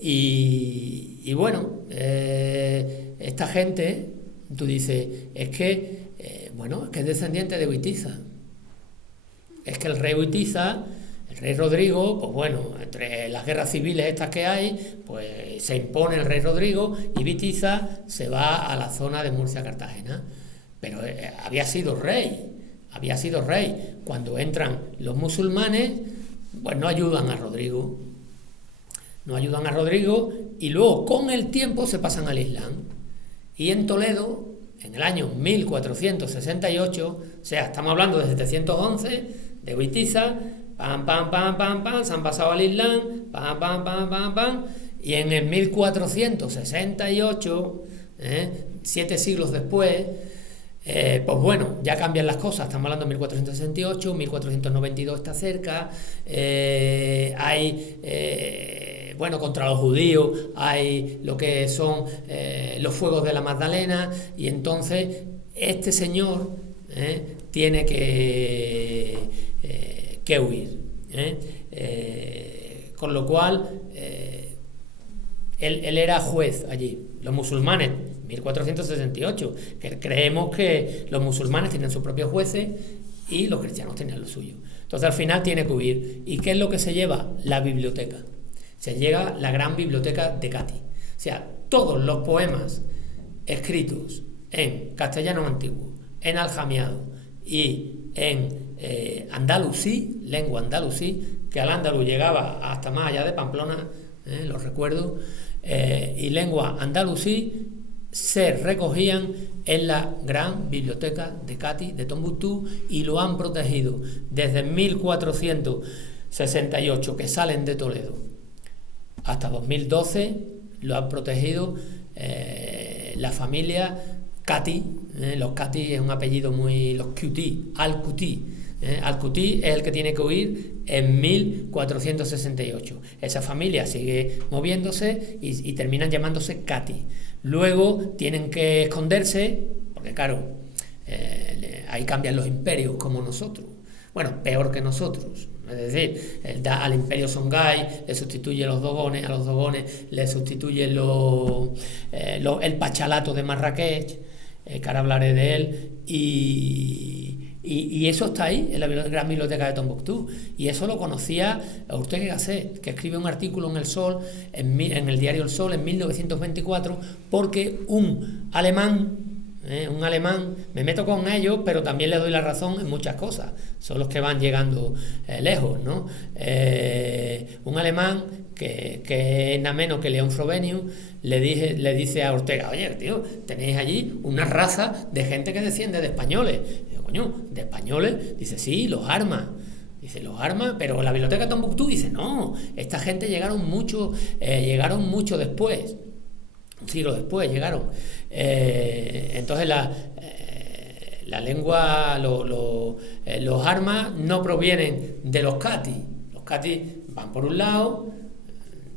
y bueno, esta gente, tú dices, es que es descendiente de Witiza, es que el rey Witiza, el rey Rodrigo, pues bueno, entre las guerras civiles estas que hay, pues se impone el rey Rodrigo y Witiza se va a la zona de Murcia-Cartagena. Pero había sido rey. Cuando entran los musulmanes, pues no ayudan a Rodrigo. Y luego con el tiempo se pasan al Islam. Y en Toledo, en el año 1468, o sea, estamos hablando de 711, de Witiza, pam, se han pasado al Islam, pam, y en el 1468, 7 siglos después, pues bueno, ya cambian las cosas. Estamos hablando de 1468, 1492 está cerca, hay, contra los judíos, hay lo que son los fuegos de la Magdalena, y entonces este señor tiene que huir, con lo cual él era juez allí. Los musulmanes, 1468, que creemos que los musulmanes tienen sus propios jueces y los cristianos tenían lo suyo. Entonces al final tiene que huir. ¿Y qué es lo que se lleva? La biblioteca. Se lleva la gran biblioteca de Cati. O sea, todos los poemas escritos en castellano antiguo, en aljamiado y en andalusí, lengua andalusí, que al andaluz llegaba hasta más allá de Pamplona, lo recuerdo, y lengua andalusí, se recogían en la gran biblioteca de Cati, de Tombuctú, y lo han protegido desde 1468, que salen de Toledo, hasta 2012, lo han protegido la familia Cati. Los Cati es un apellido los Cutí, Al-Cutí. Al-Cutí es el que tiene que huir en 1468. Esa familia sigue moviéndose y terminan llamándose Cati. Luego tienen que esconderse, porque claro, ahí cambian los imperios como nosotros. Bueno, peor que nosotros. Es decir, al imperio Songhai le sustituye los dogones, a los dogones le sustituye el pachalato de Marrakech, que ahora hablaré de él, y eso está ahí, en la gran biblioteca de Tombuctú. Y eso lo conocía Ortega y Gasset, que escribe un artículo en El Sol, en el diario El Sol, en 1924, porque un alemán, me meto con ellos, pero también le doy la razón en muchas cosas, son los que van llegando lejos, ¿no? Un alemán que es nada menos que León Frobenius le dice a Ortega, oye, tío, tenéis allí una raza de gente que desciende de españoles. Digo, coño, ¿de españoles? Dice, sí, los Armas. Dice, los Armas, pero la biblioteca de Tombuctú, dice, no, esta gente llegaron mucho después. Un siglo después llegaron. Entonces la lengua, los Armas no provienen de los Cati. Los Cati van por un lado,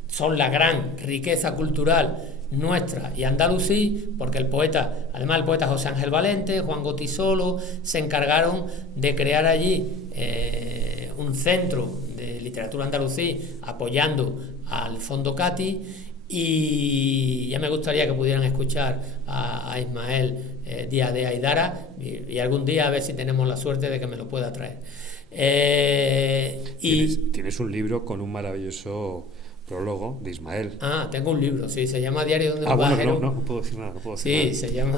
son la gran riqueza cultural nuestra y andalusí, porque el poeta José Ángel Valente, Juan Gotisolo, se encargaron de crear allí un centro de literatura andalusí apoyando al Fondo Cati, y ya me gustaría que pudieran escuchar a Ismael Díaz de Aidara, y algún día a ver si tenemos la suerte de que me lo pueda traer. Tienes un libro con un maravilloso prólogo de Ismael. Tengo un libro, sí, se llama Diario de un bueno, viajero. no puedo decir nada. Sí, se llama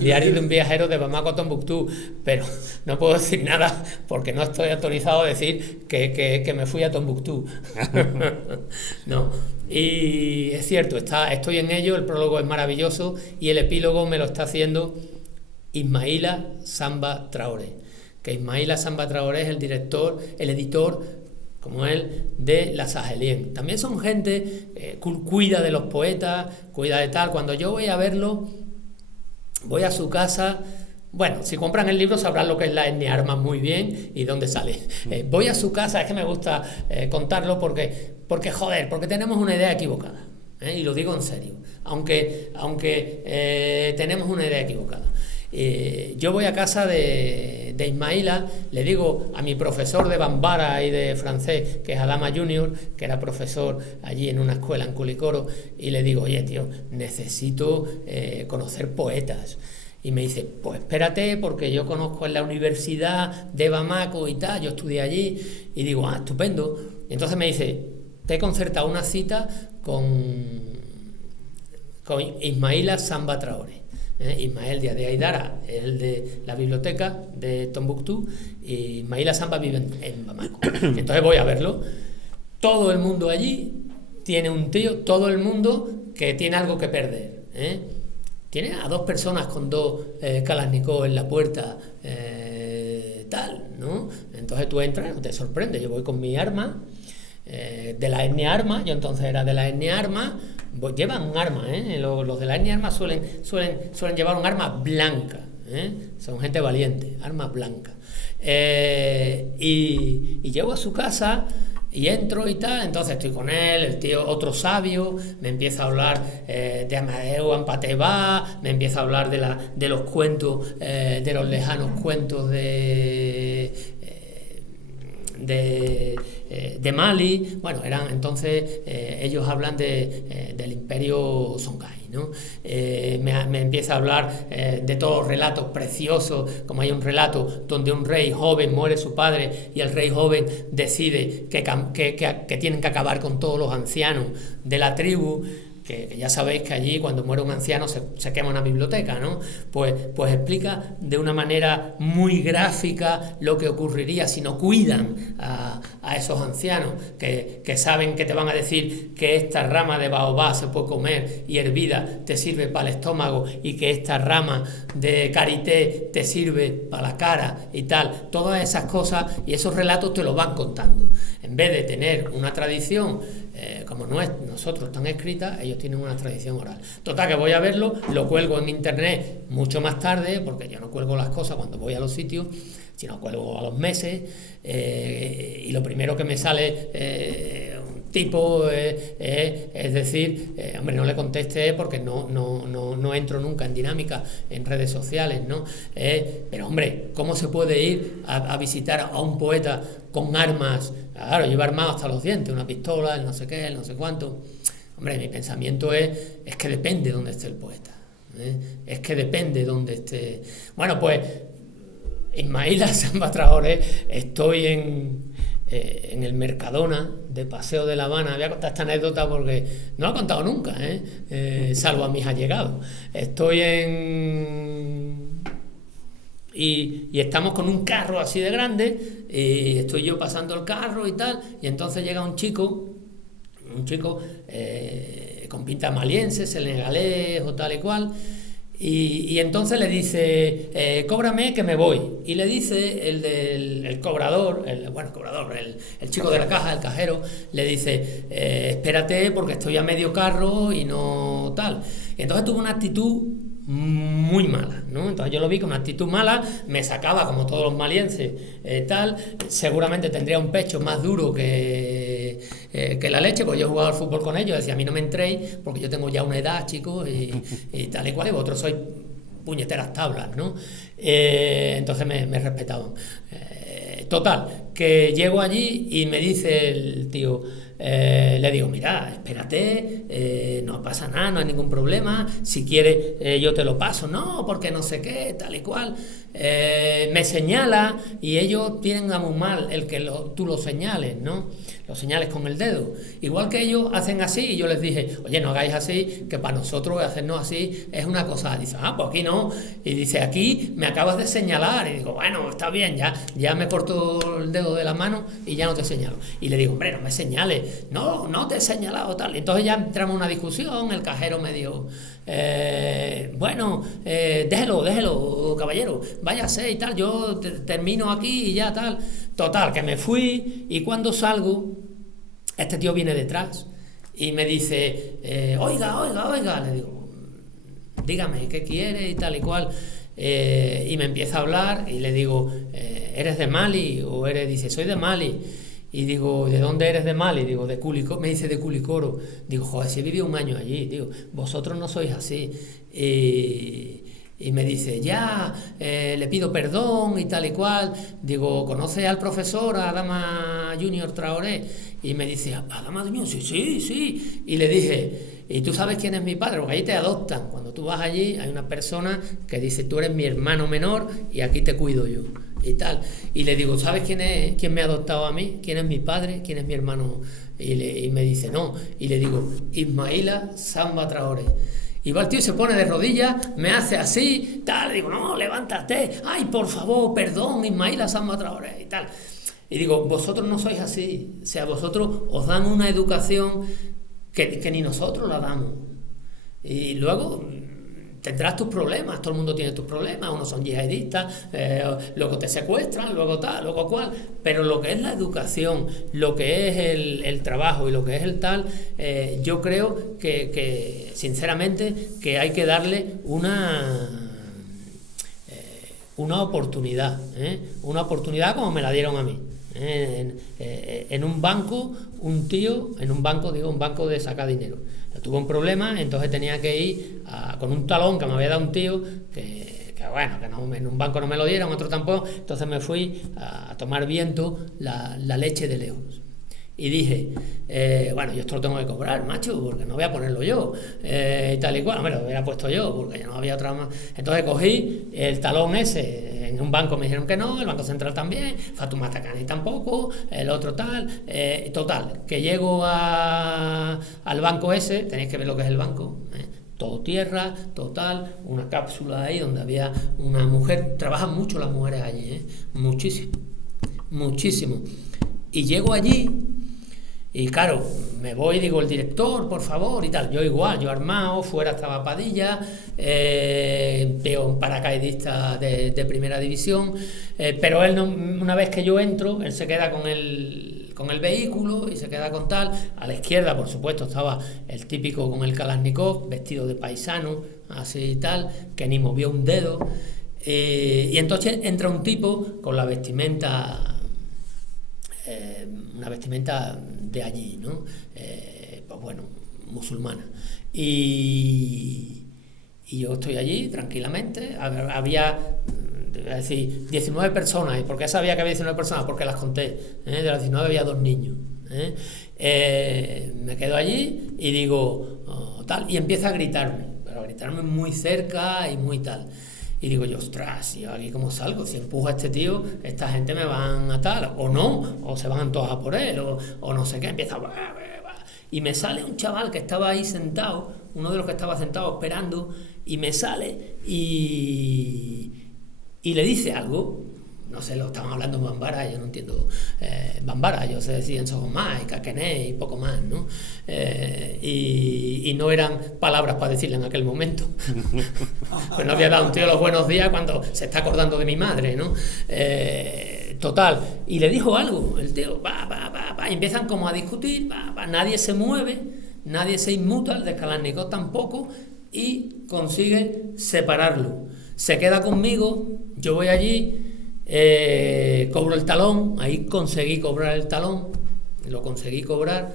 Diario de un viajero de Bamako a Tombuctú, pero no puedo decir nada porque no estoy autorizado a decir que me fui a Tombuctú. No, y es cierto, estoy en ello, el prólogo es maravilloso y el epílogo me lo está haciendo Ismaila Samba Traoré, que Ismaila Samba Traoré es el editor, como él, de La Sahelien. También son gente que cuida de los poetas, cuida de tal. Cuando yo voy a verlo, voy a su casa. Bueno, si compran el libro sabrán lo que es la etnia Armas muy bien y dónde sale. Voy a su casa, es que me gusta contarlo porque tenemos una idea equivocada. Y lo digo en serio, aunque tenemos una idea equivocada. Yo voy a casa de Ismaila, le digo a mi profesor de Bambara y de francés, que es Adama Junior, que era profesor allí en una escuela en Culicoro, y le digo, oye tío, necesito conocer poetas. Y me dice, pues espérate, porque yo conozco en la Universidad de Bamako y tal, yo estudié allí. Y digo, estupendo. Y entonces me dice, te he concertado una cita con Ismaila Samba Traoré. Ismael Díaz de Aidara es el de la biblioteca de Tombuctú y Ismaila Samba vive en Bamako. Entonces voy a verlo. Todo el mundo allí tiene un tío, todo el mundo que tiene algo que perder. Tiene a 2 personas con 2 Kalashnikov en la puerta, tal, ¿no? Entonces tú entras, no te sorprende. Yo voy con mi arma, de la etnia Arma, yo entonces era de la etnia Arma. Llevan un arma, los de la etnia Arma suelen llevar un arma blanca, son gente valiente, arma blanca. Y llego a su casa y entro y tal, entonces estoy con él, el tío, otro sabio, me empieza a hablar de Amadeu Ampateba, me empieza a hablar de los cuentos, de los lejanos cuentos de Mali. Bueno, eran entonces ellos hablan del imperio Songhai, ¿no? Me empieza a hablar de todos los relatos preciosos, como hay un relato donde un rey joven muere su padre y el rey joven decide que tienen que acabar con todos los ancianos de la tribu. Que ya sabéis que allí cuando muere un anciano se quema una biblioteca, ¿no? Pues explica de una manera muy gráfica lo que ocurriría si no cuidan a esos ancianos, que saben que te van a decir que esta rama de baobá se puede comer y hervida te sirve para el estómago y que esta rama de karité te sirve para la cara y tal. Todas esas cosas y esos relatos te los van contando. En vez de tener una tradición como no es nosotros tan escrita, ellos tienen una tradición oral. Total, que voy a verlo, lo cuelgo en internet mucho más tarde, porque yo no cuelgo las cosas cuando voy a los sitios, sino cuelgo a los meses, y lo primero que me sale un tipo es decir, hombre, no le conteste porque no entro nunca en dinámica en redes sociales, ¿no? Pero hombre, ¿cómo se puede ir a visitar a un poeta con armas? Claro, lleva armado hasta los dientes, una pistola, el no sé qué, el no sé cuánto. Hombre, mi pensamiento es que depende de dónde esté el poeta, es que depende de dónde esté. Bueno, pues Ismaila Samba Traoré, estoy en el Mercadona de Paseo de La Habana. Voy a contar esta anécdota porque no la he contado nunca, salvo a mis allegados. Estoy y estamos con un carro así de grande, y estoy yo pasando el carro y tal, y entonces llega un chico con pinta maliense, senegalés o tal y cual, y entonces le dice, cóbrame que me voy. Y le dice el cobrador, el chico de la caja, el cajero, le dice, espérate porque estoy a medio carro y no tal. Y entonces tuvo una actitud muy mala, ¿no? Entonces yo lo vi con una actitud mala, me sacaba como todos los malienses, tal, seguramente tendría un pecho más duro que que la leche, pues yo he jugado al fútbol con ellos, decía, a mí no me entréis, porque yo tengo ya una edad, chicos, y tal y cual, y vosotros sois puñeteras tablas, ¿no? Entonces me respetaban. Total, que llego allí y me dice el tío, le digo, mira, espérate, no pasa nada, no hay ningún problema, si quieres yo te lo paso, no, porque no sé qué, tal y cual. Me señala y ellos tienen a muy mal el que tú lo señales, ¿no? Lo señales con el dedo. Igual que ellos hacen así y yo les dije, oye, no hagáis así, que para nosotros hacernos así es una cosa. Dice, pues aquí no. Y dice, aquí me acabas de señalar. Y digo, bueno, está bien, ya me corto el dedo de la mano y ya no te señalo. Y le digo, hombre, no me señales. No te he señalado, tal. Entonces ya entramos en una discusión, el cajero me dijo, bueno, déjelo, caballero, váyase y tal, yo termino aquí y ya tal. Total, que me fui y cuando salgo, este tío viene detrás y me dice, oiga, le digo, dígame, ¿qué quiere? Y tal y cual. Y me empieza a hablar y le digo, ¿eres de Mali? O dice, soy de Mali. Y digo, ¿de dónde eres de Mali? Digo, de Culicoro. Me dice, de Culicoro. Digo, joder, si he vivido un año allí. Digo, vosotros no sois así. Y me dice, le pido perdón y tal y cual. Digo, ¿conoce al profesor Adama Junior Traoré? Y me dice, ¿Adama Junior? Sí. Y le dije, ¿y tú sabes quién es mi padre? Porque ahí te adoptan. Cuando tú vas allí, hay una persona que dice, tú eres mi hermano menor y aquí te cuido yo. Y tal. Y le digo, ¿sabes quién me ha adoptado a mí? ¿Quién es mi padre? ¿Quién es mi hermano? Y me dice, no. Y le digo, Ismaila Samba Traoré. Y va el tío y se pone de rodillas, me hace así, tal, digo, no, levántate, ay, por favor, perdón, Ismaila Samba Traoré, y tal. Y digo, vosotros no sois así, o sea, vosotros os dan una educación que ni nosotros la damos. Y luego tendrás tus problemas, todo el mundo tiene tus problemas, unos son yihadistas, luego te secuestran, luego tal, luego cual, pero lo que es la educación, lo que es el trabajo y lo que es el tal, yo creo que sinceramente que hay que darle una oportunidad, una oportunidad como me la dieron a mí. En un banco, un banco de sacar dinero. Tuve un problema, entonces tenía que ir con un talón que me había dado un tío que no, en un banco no me lo dieron, otro tampoco, entonces me fui a tomar viento la leche de lejos. Y dije, yo esto lo tengo que cobrar, macho, porque no voy a ponerlo yo, y tal y cual, me lo hubiera puesto yo, porque ya no había otra más. Entonces cogí el talón ese, en un banco me dijeron que no, el Banco Central también, Fatoumata Cani tampoco, el otro tal, total, que llego al banco ese, tenéis que ver lo que es el banco, todo tierra, total, una cápsula ahí donde había una mujer, trabajan mucho las mujeres allí, muchísimo. Y llego allí y claro, me voy, digo, el director, por favor, y tal. Yo igual, yo armado, fuera estaba Padilla, veo un paracaidista de primera división, pero él, no, una vez que yo entro, él se queda con el vehículo y se queda con tal. A la izquierda, por supuesto, estaba el típico con el Kalashnikov, vestido de paisano, así y tal, que ni movió un dedo. Y entonces entra un tipo con la vestimenta... una vestimenta de allí, ¿no? Musulmana. Y yo estoy allí tranquilamente, había, es decir, 19 personas. ¿Y por qué sabía que había 19 personas? Porque las conté, de las 19 había 2 niños. Me quedo allí y digo, tal, y empieza a gritarme, pero a gritarme muy cerca y muy tal. Y digo yo, ostras, ¿y aquí cómo salgo? Si empujo a este tío, esta gente me van a tal, o no, o se van todos a por él, o no sé qué, empieza y me sale un chaval que estaba ahí sentado, uno de los que estaba sentado esperando, y me sale y le dice algo, no sé, lo estaban hablando en Bambara, yo no entiendo Bambara, yo sé decir en Sogomá y Caquené y poco más, ¿no? Y no eran palabras para decirle en aquel momento. Pues no había dado un tío los buenos días cuando se está acordando de mi madre, ¿no? Total, y le dijo algo, el tío, y empiezan como a discutir, nadie se mueve, nadie se inmuta, el de Kalashnikov tampoco, y consigue separarlo. Se queda conmigo, yo voy allí, cobro el talón, ahí conseguí cobrar el talón, lo conseguí cobrar.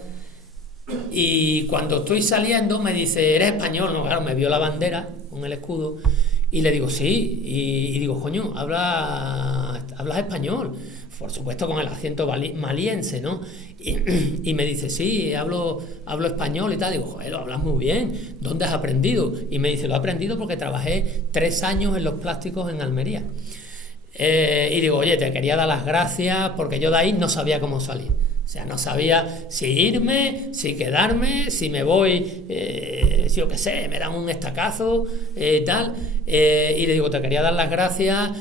Y cuando estoy saliendo me dice, ¿eres español? No, claro, me vio la bandera con el escudo y le digo, sí, y digo, coño, hablas español, por supuesto con el acento maliense, ¿no? Y me dice, sí, hablo español y tal. Digo, joder, lo hablas muy bien, ¿dónde has aprendido? Y me dice, lo he aprendido porque trabajé 3 años en los plásticos en Almería. Y digo, oye, te quería dar las gracias porque yo de ahí no sabía cómo salir. O sea, no sabía si irme, si quedarme, si me voy, si yo qué sé, me dan un estacazo, tal. Y le digo, te quería dar las gracias,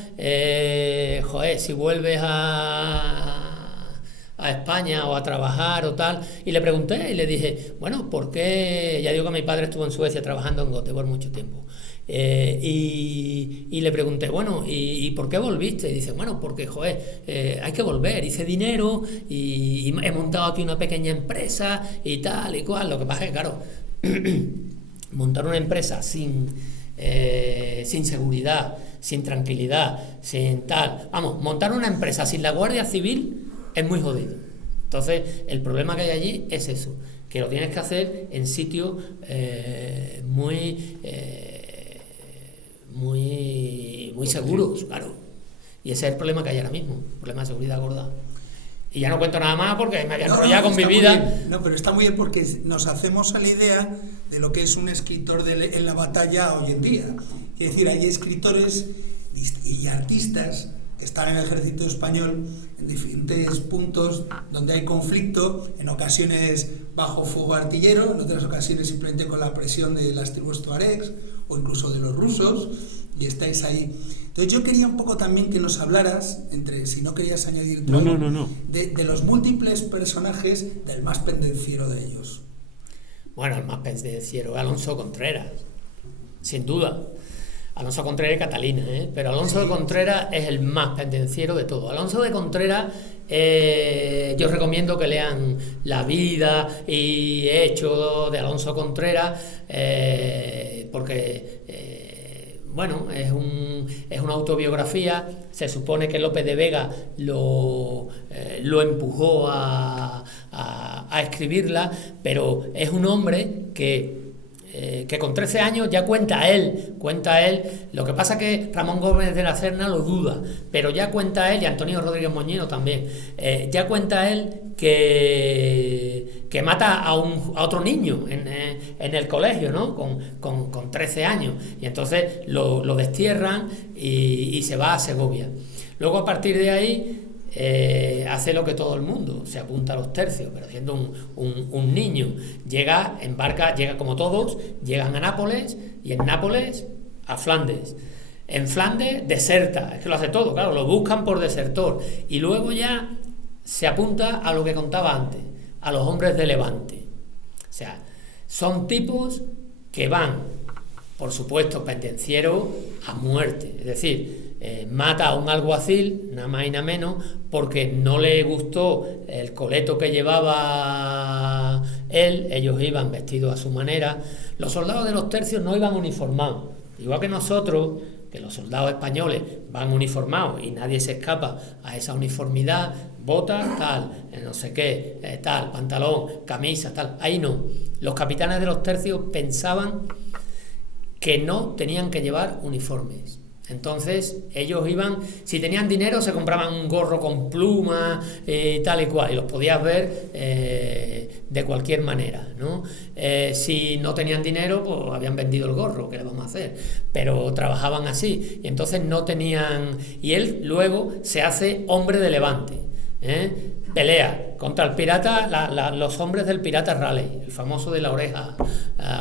joder, si vuelves a España o a trabajar o tal. Y le pregunté y le dije, bueno, ¿por qué? Ya digo que mi padre estuvo en Suecia trabajando en Göteborg mucho tiempo. Y le pregunté, bueno, ¿y por qué volviste? Y dice, bueno, porque, joder, hay que volver, hice dinero y he montado aquí una pequeña empresa y tal y cual. Lo que pasa es que, claro, montar una empresa sin seguridad, sin tranquilidad, sin tal, vamos, montar una empresa sin la Guardia Civil es muy jodido. Entonces, el problema que hay allí es eso, que lo tienes que hacer en sitios muy seguros, claro. Y ese es el problema que hay ahora mismo, problema de seguridad gorda. Y ya no cuento nada más porque me había enrollado con mi vida. No, pero está muy bien porque nos hacemos a la idea de lo que es un escritor en la batalla hoy en día. Es decir, hay escritores y artistas que están en el ejército español en diferentes puntos donde hay conflicto, en ocasiones bajo fuego artillero, en otras ocasiones simplemente con la presión de las tribus tuaregs o incluso de los rusos, y estáis ahí. Entonces yo quería un poco también que nos hablaras, si no querías añadir no. De los múltiples personajes del más pendenciero de ellos. Bueno, el más pendenciero es Alonso Contreras, sin duda. Alonso Contreras y Catalina, pero Alonso de Contreras es el más pendenciero de todo. Alonso de Contreras, yo recomiendo que lean La vida y hechos de Alonso Contreras, porque bueno, es una autobiografía. Se supone que López de Vega lo empujó a escribirla, pero es un hombre que con 13 años ya cuenta él, lo que pasa que Ramón Gómez de la Serna lo duda, pero ya cuenta él, y Antonio Rodríguez Moñino también, ya cuenta él que mata a otro niño en el colegio, ¿no? Con 13 años, y entonces lo destierran y se va a Segovia. Luego, a partir de ahí, hace lo que todo el mundo, se apunta a los tercios, pero siendo un niño, llega como todos, llegan a Nápoles, y en Nápoles a Flandes. En Flandes deserta, es que lo hace todo, claro, lo buscan por desertor, y luego ya se apunta a lo que contaba antes, a los hombres de Levante. O sea, son tipos que van, por supuesto, pendencieros a muerte, es decir, mata a un alguacil, nada más y nada menos, porque no le gustó el coleto que llevaba él. Ellos iban vestidos a su manera. Los soldados de los tercios no iban uniformados, igual que nosotros, que los soldados españoles van uniformados y nadie se escapa a esa uniformidad, botas, tal, no sé qué, tal, pantalón, camisa, tal. Ahí no. Los capitanes de los tercios pensaban que no tenían que llevar uniformes. Entonces ellos iban, si tenían dinero se compraban un gorro con plumas, tal y cual, y los podías ver de cualquier manera, ¿no? Si no tenían dinero, pues habían vendido el gorro, ¿qué le vamos a hacer? Pero trabajaban así, y entonces no tenían. Y él luego se hace hombre de Levante, pelea contra el pirata, los hombres del pirata Raleigh, el famoso de la oreja,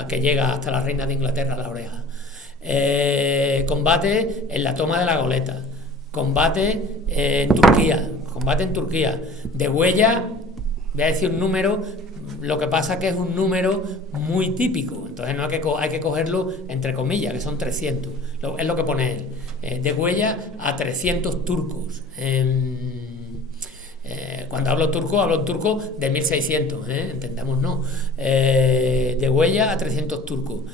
que llega hasta la reina de Inglaterra, la oreja. Combate en la toma de la Goleta, combate en Turquía, de Huella, voy a decir un número, lo que pasa que es un número muy típico, entonces no hay que cogerlo entre comillas, que son 300, es lo que pone él, de Huella a 300 turcos. Cuando hablo turco de 1600, entendamos, no, de Huella a 300 turcos.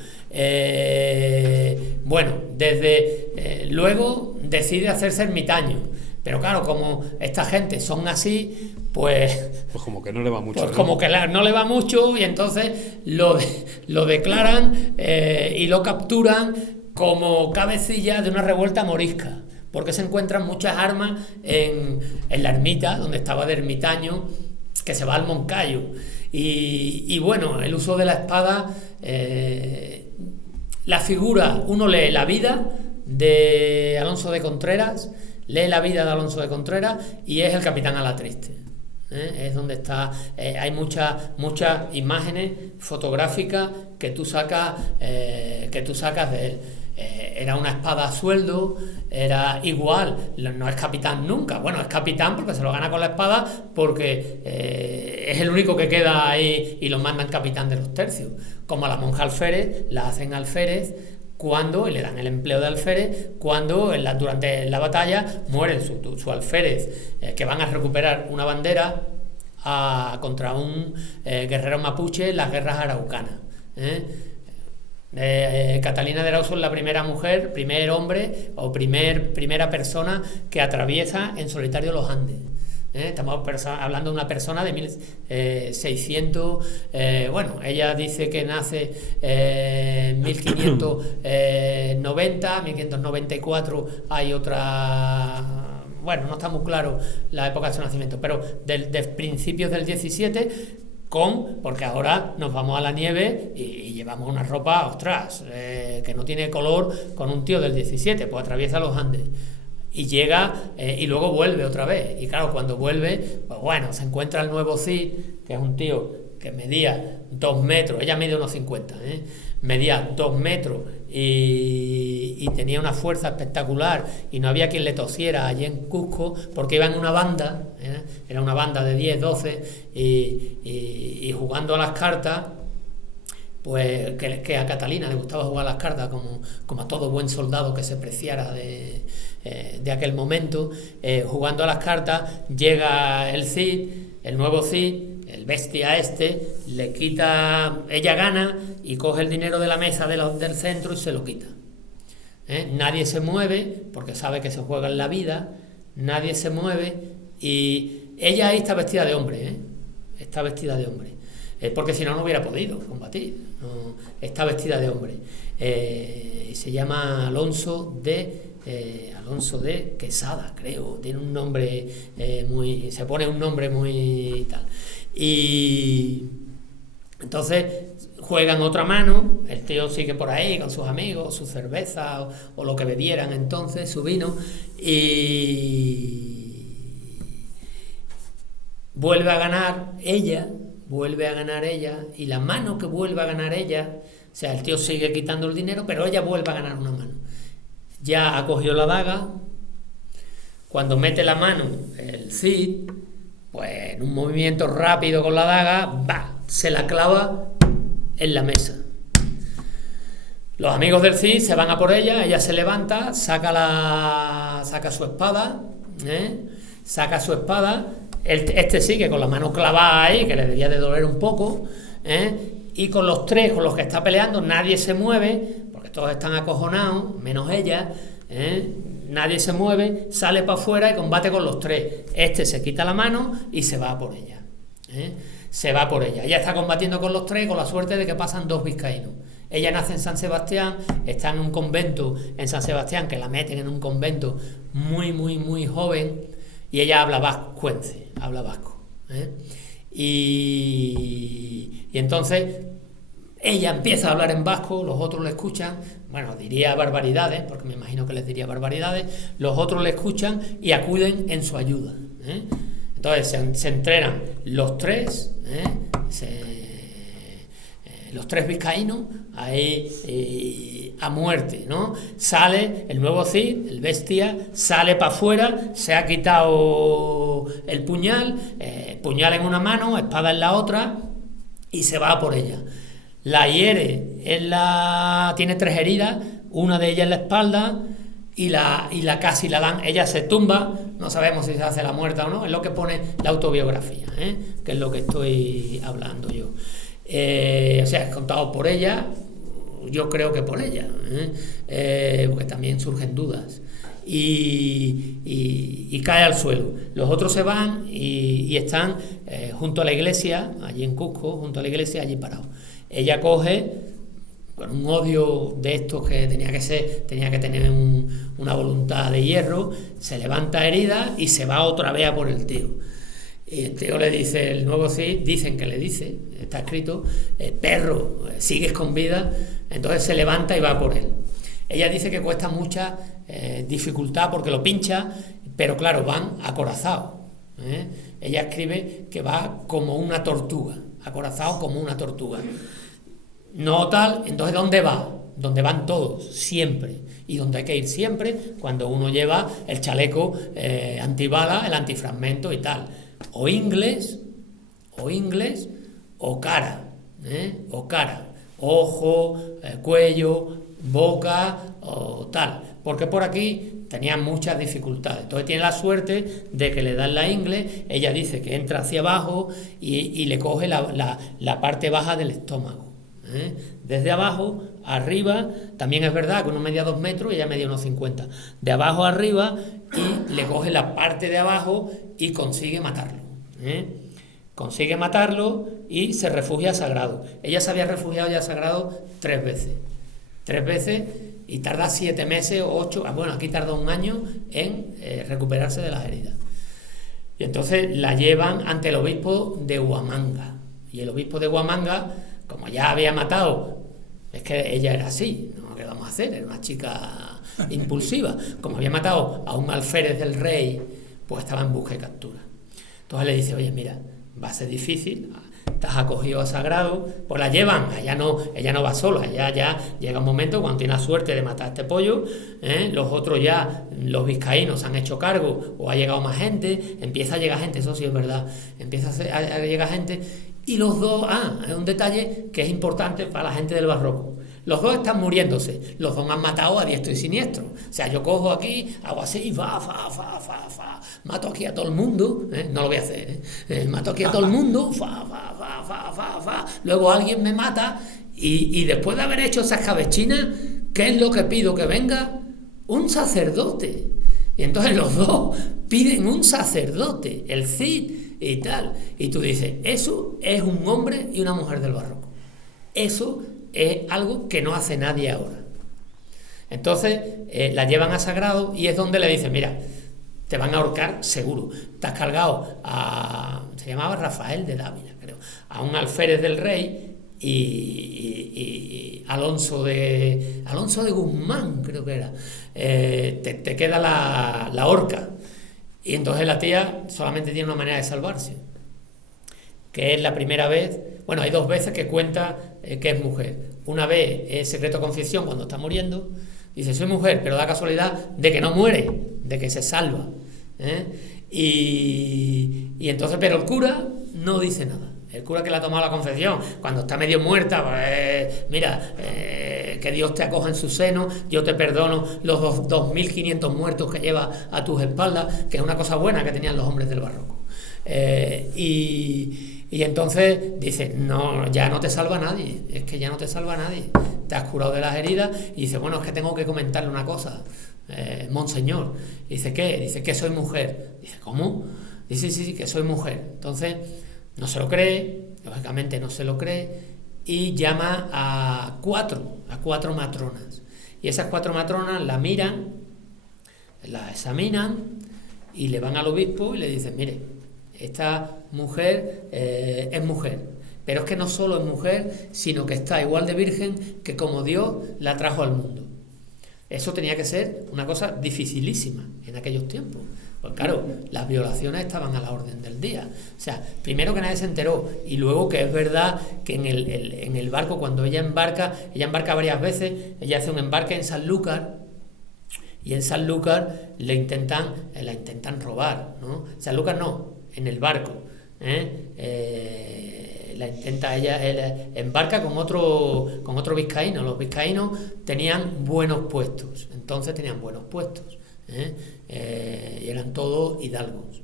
Bueno, luego decide hacerse ermitaño, Pero claro, como esta gente son así, pues como que no le va mucho. Pues como que no le va mucho, y entonces lo declaran y lo capturan como cabecilla de una revuelta morisca, porque se encuentran muchas armas en la ermita, donde estaba de ermitaño, que se va al Moncayo. Y bueno, el uso de la espada, la figura, uno lee la vida de Alonso de Contreras, y es el capitán Alatriste. Es donde está, hay muchas imágenes fotográficas que tú sacas de él. Era una espada a sueldo, era igual, no es capitán nunca. Bueno, es capitán porque se lo gana con la espada, porque es el único que queda ahí y lo mandan capitán de los tercios. Como a la monja alférez, la hacen alférez y le dan el empleo de alférez cuando durante la batalla mueren su alférez, que van a recuperar una bandera contra un guerrero mapuche en las guerras araucanas. Catalina de Erauso es la primera mujer, primer hombre o primera persona que atraviesa en solitario los Andes. Estamos hablando de una persona de 1600, bueno, ella dice que nace en 1590, 1594 hay otra, bueno, no está muy claro la época de su nacimiento, pero de principios del 17, porque ahora nos vamos a la nieve y llevamos una ropa, ostras, que no tiene color, con un tío del 17, pues atraviesa los Andes. Y llega y luego vuelve otra vez. Y claro, cuando vuelve, pues bueno, se encuentra el nuevo Cid, que es un tío que medía 2 metros, ella mide unos 50, medía 2 metros y tenía una fuerza espectacular, y no había quien le tosiera allí en Cusco, porque iba en una banda, era una banda de 10, 12, y jugando a las cartas, pues que a Catalina le gustaba jugar a las cartas como a todo buen soldado que se preciara de aquel momento. Jugando a las cartas llega el Cid, el nuevo Cid, el bestia le quita, ella gana y coge el dinero de la mesa del centro y se lo quita. Nadie se mueve porque sabe que se juega en la vida, nadie se mueve, y ella ahí está vestida de hombre, está vestida de hombre. Porque si no, no hubiera podido combatir. No, está vestida de hombre. Se llama Alonso de Quesada, creo. Tiene un nombre se pone un nombre muy tal. Y entonces juegan otra mano, el tío sigue por ahí con sus amigos, su cerveza o lo que bebieran entonces, su vino, y vuelve a ganar ella, y la mano que vuelve a ganar ella, o sea, el tío sigue quitando el dinero, pero ella vuelve a ganar una mano. Ya ha cogido la daga, cuando mete la mano el Cid, pues en un movimiento rápido con la daga, se la clava en la mesa. Los amigos del Cid se van a por ella se levanta, saca su espada, este sigue con la mano clavada ahí, que le debía de doler un poco, y con los tres con los que está peleando nadie se mueve, porque todos están acojonados, menos ella, nadie se mueve, sale para afuera y combate con los tres. Este se quita la mano y se va por ella. Ella está combatiendo con los tres, con la suerte de que pasan 2 vizcaínos. Ella nace en San Sebastián, está en un convento en San Sebastián, que la meten en un convento muy, muy, muy joven, y ella habla vascuence, habla vasco. Y entonces ella empieza a hablar en vasco, los otros le escuchan, bueno, diría barbaridades, porque me imagino que les diría barbaridades, los otros le escuchan y acuden en su ayuda. Entonces se entrenan los tres, los tres vizcaínos, ahí a muerte, ¿no? Sale el nuevo Cid, el bestia, sale para afuera, se ha quitado el puñal en una mano, espada en la otra, y se va por ella. La hiere, tiene 3 heridas, una de ellas en la espalda, y la casi la dan, ella se tumba, no sabemos si se hace la muerta o no, es lo que pone la autobiografía, que es lo que estoy hablando yo. O sea, es contado por ella, yo creo que por ella, porque también surgen dudas. y cae al suelo. Los otros se van y están junto a la iglesia, allí en Cusco, junto a la iglesia, allí parados. Ella coge, con un odio de estos que tenía que tener una voluntad de hierro, se levanta herida y se va otra vez a por el tío. Y el tío le dice, el nuevo Cid, dicen que le dice, está escrito, perro, sigues con vida. Entonces se levanta y va por él. Ella dice que cuesta mucha dificultad porque lo pincha, pero claro, van acorazados. Ella escribe que va como una tortuga, acorazado como una tortuga. No tal, entonces ¿dónde va? Donde van todos, siempre. Y donde hay que ir siempre, cuando uno lleva el chaleco antibala, el antifragmento y tal. O inglés, o cara, ojo, cuello, boca o tal. Porque por aquí tenían muchas dificultades. Entonces tiene la suerte de que le dan la ingle. Ella dice que entra hacia abajo y le coge la parte baja del estómago. Desde abajo, arriba, también es verdad que uno medía 2 metros y ella medía unos 50. De abajo a arriba y le coge la parte de abajo y consigue matarlo. Consigue matarlo y se refugia a Sagrado. Ella se había refugiado ya a Sagrado 3 veces. 3 veces y tarda 7 meses o 8, bueno, aquí tarda 1 año en recuperarse de las heridas. Y entonces la llevan ante el obispo de Huamanga. Y el obispo de Huamanga, como ya había matado, es que ella era así, ¿no? ¿Qué vamos a hacer? Era una chica impulsiva. Como había matado a un alférez del rey, pues estaba en busca y captura. Entonces le dice, oye, mira, va a ser difícil, estás acogido a Sagrado, pues la llevan, ella no va sola, ella ya llega un momento cuando tiene la suerte de matar a este pollo, los otros ya, los vizcaínos se han hecho cargo, o ha llegado más gente, empieza a llegar gente, eso sí es verdad, empieza a llegar gente, y los dos, es un detalle que es importante para la gente del barroco. Los dos están muriéndose, los dos me han matado a diestro y siniestro. O sea, yo cojo aquí, hago así, mato aquí a todo el mundo, no lo voy a hacer, mato aquí a todo el mundo, luego alguien me mata y después de haber hecho esa escabechina, ¿qué es lo que pido? Que venga un sacerdote. Y entonces los dos piden un sacerdote, el Cid y tal. Y tú dices, eso es un hombre y una mujer del barroco. Eso es algo que no hace nadie ahora. Entonces la llevan a Sagrado y es donde le dicen, mira, te van a ahorcar seguro. Te has cargado se llamaba Rafael de Dávila, creo, a un alférez del rey y Alonso de Guzmán, creo que era. Te queda la horca. Y entonces la tía solamente tiene una manera de salvarse, que es la primera vez, bueno, hay 2 veces que cuenta que es mujer. Una vez es secreto confesión cuando está muriendo, dice soy mujer, pero da casualidad de que no muere, de que se salva. Y entonces, pero el cura no dice nada. El cura que le ha tomado la confesión, cuando está medio muerta, pues, mira, que Dios te acoja en su seno, yo te perdono los 2.500 muertos que lleva a tus espaldas, que es una cosa buena que tenían los hombres del barroco. Y entonces dice, no, ya no te salva nadie, es que ya no te salva nadie, te has curado de las heridas. Y dice, bueno, es que tengo que comentarle una cosa, monseñor. Dice, ¿qué? Dice, que soy mujer. Dice, ¿cómo? Dice, sí, que soy mujer. Entonces no se lo cree, lógicamente no se lo cree, y llama a cuatro matronas. Y esas 4 matronas la miran, la examinan y le van al obispo y le dicen, mire, esta mujer es mujer, pero es que no solo es mujer, sino que está igual de virgen que como Dios la trajo al mundo. Eso tenía que ser una cosa dificilísima en aquellos tiempos. Pues claro, las violaciones estaban a la orden del día. O sea, primero que nadie se enteró, y luego que es verdad que en el barco, cuando ella embarca varias veces, ella hace un embarque en Sanlúcar, y en Sanlúcar la intentan robar, ¿no? Sanlúcar no, en el barco, ella embarca con otro vizcaíno. Los vizcaínos tenían buenos puestos, y eran todos hidalgos,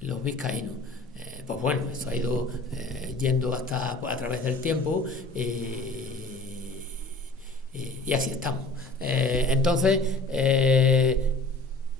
los vizcaínos. Pues bueno, eso ha ido yendo hasta a través del tiempo y así estamos. Entonces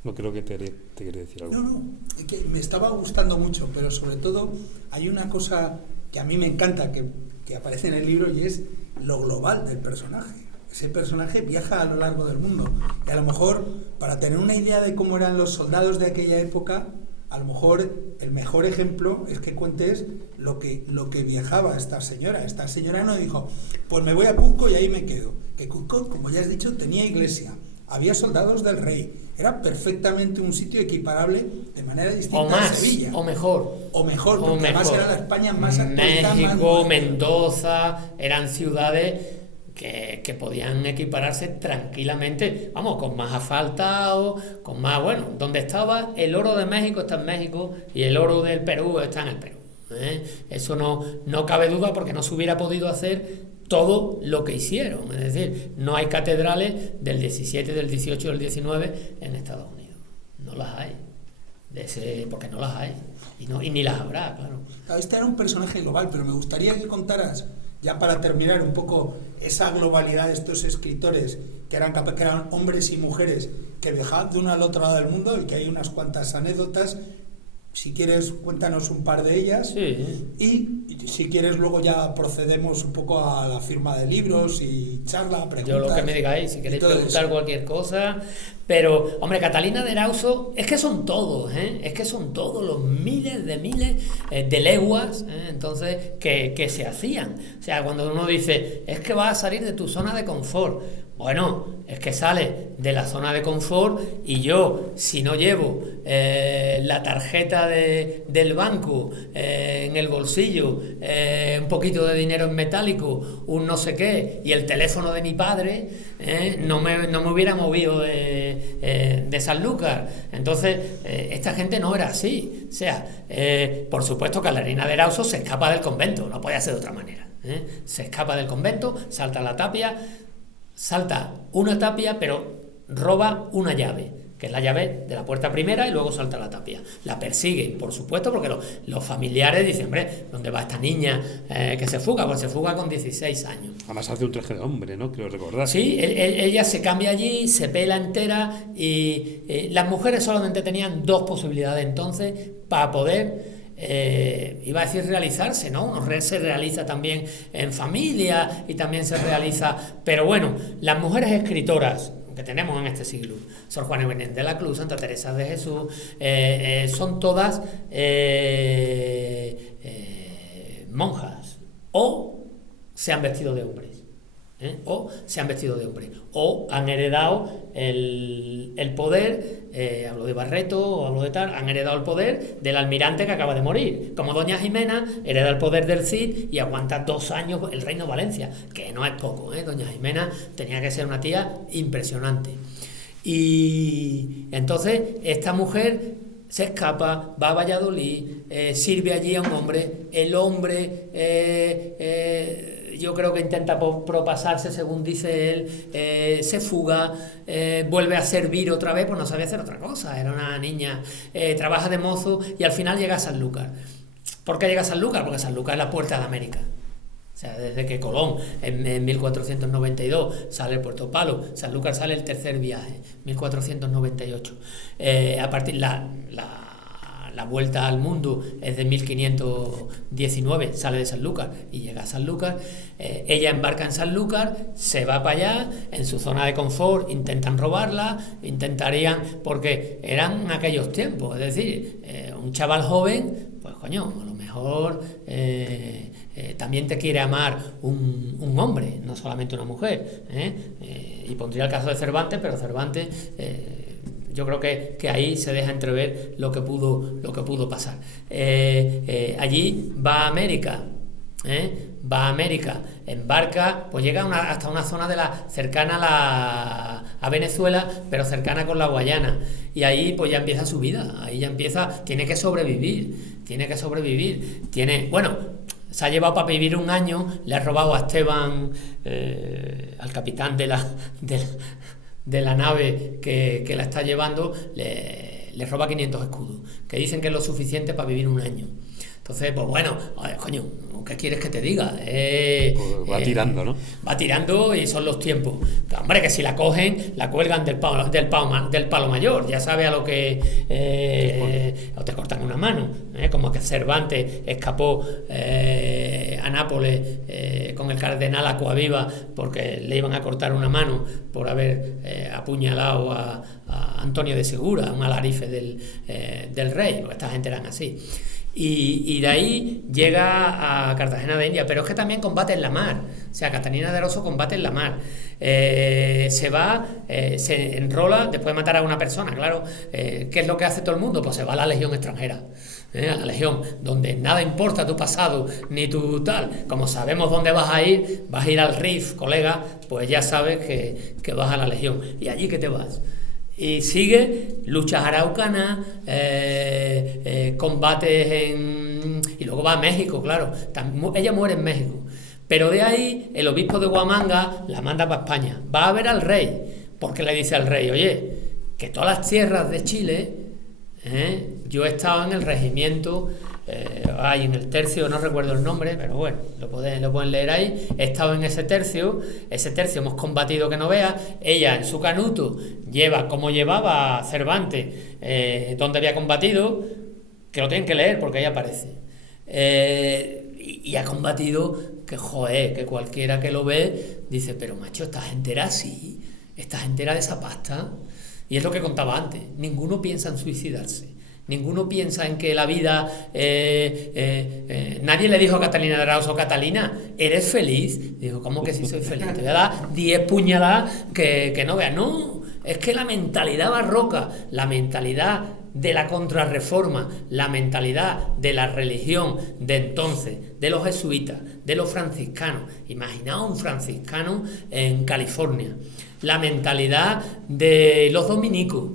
No creo que te quiere decir algo. No, que me estaba gustando mucho, pero sobre todo hay una cosa que a mí me encanta, que aparece en el libro, y es lo global del personaje. Ese personaje viaja a lo largo del mundo, y a lo mejor, para tener una idea de cómo eran los soldados de aquella época, a lo mejor el mejor ejemplo es que cuentes lo que viajaba esta señora. Esta señora no dijo, pues me voy a Cuzco y ahí me quedo. Que Cuzco, como ya has dicho, tenía iglesia, había soldados del rey, era perfectamente un sitio equiparable de manera distinta a Sevilla. O mejor, porque además era la España más actualizada. México, Mendoza, eran ciudades que podían equipararse tranquilamente, vamos, con más asfaltado, con más, bueno, donde estaba el oro de México está en México y el oro del Perú está en el Perú. Eso no cabe duda, porque no se hubiera podido hacer todo lo que hicieron. Es decir, no hay catedrales del 17, del 18, del 19 en Estados Unidos. No las hay. Porque no las hay. Y ni las habrá, claro. Este era un personaje global, pero me gustaría que contaras, ya para terminar, un poco esa globalidad de estos escritores que eran hombres y mujeres que viajaban de uno al otro lado del mundo, y que hay unas cuantas anécdotas. Si quieres, cuéntanos un par de ellas. Sí. Y si quieres, luego ya procedemos un poco a la firma de libros y charla, preguntas. Yo lo que me digáis, si queréis preguntar cualquier cosa. Pero, hombre, Catalina de Erauso, es que son todos, es que son todos los miles de leguas, entonces, que se hacían. O sea, cuando uno dice, es que vas a salir de tu zona de confort. Bueno, es que sale de la zona de confort, y yo, si no llevo la tarjeta del banco en el bolsillo, un poquito de dinero en metálico, un no sé qué, y el teléfono de mi padre, no me hubiera movido de Sanlúcar. Entonces, esta gente no era así. O sea, por supuesto, Catalina de Erauso se escapa del convento, no puede ser de otra manera. Se escapa del convento, salta una tapia, pero roba una llave, que es la llave de la puerta primera, y luego salta la tapia. La persiguen, por supuesto, porque los familiares dicen, hombre, ¿dónde va esta niña que se fuga? Pues se fuga con 16 años. Además hace un traje de hombre, ¿no? Quiero recordar. Sí, ella se cambia allí, se pela entera, y las mujeres solamente tenían dos posibilidades entonces para poder... iba a decir realizarse, ¿no? Uno se realiza también en familia y también se realiza, pero bueno, las mujeres escritoras que tenemos en este siglo, Sor Juana Inés de la Cruz, Santa Teresa de Jesús, son todas monjas, o se han vestido de hombres. O han heredado el poder, hablo de Barreto o hablo de tal, han heredado el poder del almirante que acaba de morir, como doña Jimena hereda el poder del Cid y aguanta 2 años el reino de Valencia, que no es poco, doña Jimena tenía que ser una tía impresionante. Y entonces esta mujer se escapa, va a Valladolid, sirve allí a un hombre, el hombre yo creo que intenta propasarse, según dice él, se fuga, vuelve a servir otra vez, pues no sabía hacer otra cosa, era una niña, trabaja de mozo y al final llega a Sanlúcar. ¿Por qué llega a Sanlúcar? Porque Sanlúcar es la puerta de América. O sea, desde que Colón en 1492 sale el Puerto Palo, Sanlúcar sale el tercer viaje, 1498. A partir la vuelta al mundo es de 1519, sale de Sanlúcar y llega a Sanlúcar. Ella embarca en Sanlúcar, se va para allá, en su zona de confort intentan robarla, porque eran aquellos tiempos, es decir, un chaval joven, pues coño, a lo mejor también te quiere amar un hombre, no solamente una mujer, y pondría el caso de Cervantes, pero Cervantes... yo creo que ahí se deja entrever lo que pudo pasar. Allí va a América, embarca, pues llega hasta una zona cercana a Venezuela, pero cercana con la Guayana, y ahí pues ya empieza su vida, tiene que sobrevivir, se ha llevado para vivir 1 año, le ha robado a Esteban, al capitán de la nave que la está llevando, le roba 500 escudos, que dicen que es lo suficiente para vivir 1 año. Entonces, pues bueno, coño, ¿qué quieres que te diga? Pues va tirando, ¿no? Va tirando y son los tiempos. Hombre, que si la cogen, la cuelgan del palo mayor, ya sabes a lo que... o te cortan una mano, como que Cervantes escapó a Nápoles con el cardenal Acquaviva porque le iban a cortar una mano por haber apuñalado a Antonio de Segura, un alarife del rey, porque esta gente eran así. Y de ahí llega a Cartagena de India, pero es que también combate en la mar. O sea, Catalina de Araoz combate en la mar. Se va, se enrola después de matar a una persona, claro. ¿Qué es lo que hace todo el mundo? Pues se va a la legión extranjera. A la legión, donde nada importa tu pasado ni tu tal. Como sabemos dónde vas a ir al RIF, colega, pues ya sabes que vas a la legión. ¿Y allí qué te vas? Y sigue luchas araucanas, combates y luego va a México, claro. Ella muere en México. Pero de ahí el obispo de Huamanga la manda para España. Va a ver al rey, porque le dice al rey, oye, que todas las tierras de Chile, yo he estado en el regimiento, en el tercio, no recuerdo el nombre, pero bueno, lo pueden leer ahí. He estado en ese tercio hemos combatido que no veas. Ella en su canuto lleva como llevaba Cervantes, donde había combatido, que lo tienen que leer porque ahí aparece. Y ha combatido que cualquiera que lo ve dice, pero macho, esta gente era así, esta gente era de esa pasta. Y es lo que contaba antes, ninguno piensa en suicidarse. Ninguno piensa en que la vida... nadie le dijo a Catalina de Araoz, Catalina, ¿eres feliz? Dijo, ¿cómo que sí soy feliz? Te voy a dar 10 puñaladas que no veas. No, es que la mentalidad barroca, la mentalidad de la contrarreforma, la mentalidad de la religión de entonces, de los jesuitas, de los franciscanos. Imaginaos un franciscano en California. La mentalidad de los dominicos,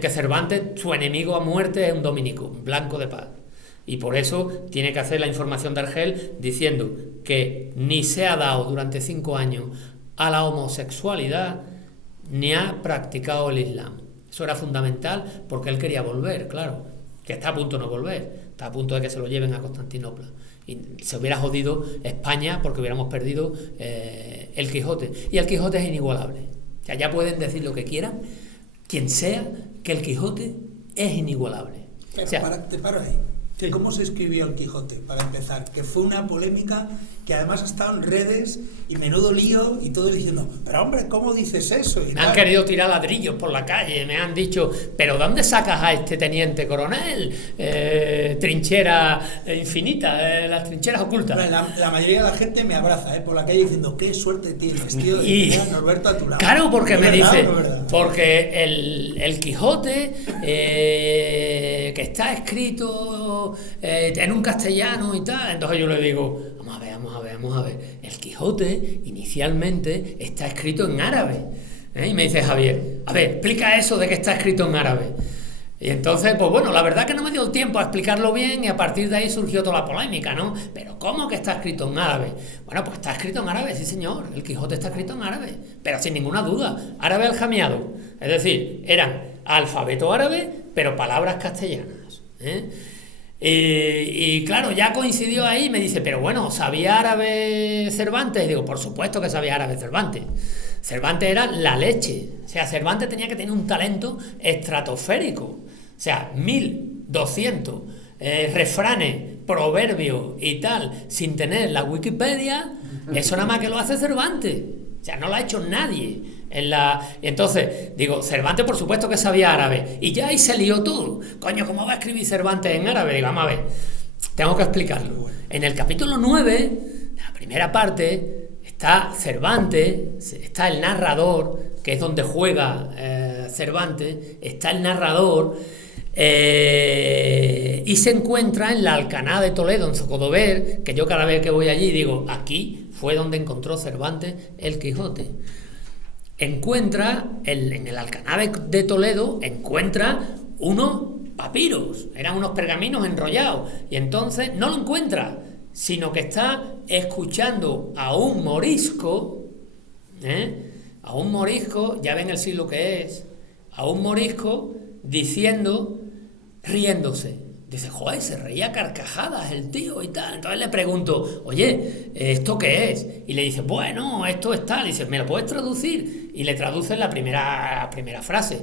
que Cervantes, su enemigo a muerte es un dominico, un blanco de paz. Y por eso tiene que hacer la información de Argel diciendo que ni se ha dado durante 5 años a la homosexualidad ni ha practicado el Islam. Eso era fundamental porque él quería volver, claro, que está a punto de no volver, está a punto de que se lo lleven a Constantinopla. Y se hubiera jodido España porque hubiéramos perdido el Quijote. Y el Quijote es inigualable. O sea, ya pueden decir lo que quieran, quien sea, que el Quijote es inigualable. Pero o sea, te paro ahí. ¿Cómo se escribió el Quijote, para empezar? Que fue una polémica que además ha estado en redes y menudo lío y todos diciendo, pero hombre, ¿cómo dices eso? Y me han querido tirar ladrillos por la calle, me han dicho, ¿pero dónde sacas a este teniente coronel? Trinchera infinita, las trincheras ocultas. La mayoría de la gente me abraza por la calle diciendo, qué suerte tienes, tío, de tener a Norberto a tu lado. Claro, porque me dice, no, porque el Quijote, que está escrito en un castellano y tal, entonces yo le digo, vamos a ver, el Quijote inicialmente está escrito en árabe. Y me dice Javier, a ver, explica eso de que está escrito en árabe. Y entonces, pues bueno, la verdad que no me dio tiempo a explicarlo bien y a partir de ahí surgió toda la polémica, ¿no? Pero ¿cómo que está escrito en árabe? Bueno, pues está escrito en árabe, sí señor, el Quijote está escrito en árabe, pero sin ninguna duda, árabe aljamiado, es decir, eran alfabeto árabe, pero palabras castellanas, Y claro, ya coincidió ahí, me dice, pero bueno, ¿sabía árabe Cervantes? Y digo, por supuesto que sabía árabe Cervantes. Cervantes era la leche. O sea, Cervantes tenía que tener un talento estratosférico. O sea, 1200 refranes, proverbios y tal, sin tener la Wikipedia, eso nada más que lo hace Cervantes. O sea, no lo ha hecho nadie. Y entonces, digo, Cervantes por supuesto que sabía árabe. Y ya ahí se lió todo. Coño, ¿cómo va a escribir Cervantes en árabe? Digo, vamos a ver, tengo que explicarlo. En el capítulo 9, la primera parte, está Cervantes, está el narrador, que es donde juega Cervantes, está el narrador, y se encuentra en la Alcaná de Toledo, en Zocodover, que yo cada vez que voy allí digo, aquí fue donde encontró Cervantes el Quijote. Encuentra, en el Alcaná de Toledo, encuentra unos papiros, eran unos pergaminos enrollados, y entonces no lo encuentra, sino que está escuchando a un morisco, ya ven el siglo que es, a un morisco riéndose, Dice, joder, se reía a carcajadas el tío y tal. Entonces le pregunto, oye, ¿esto qué es? Y le dice, bueno, esto es tal. Y dice, ¿me lo puedes traducir? Y le traduce la primera frase.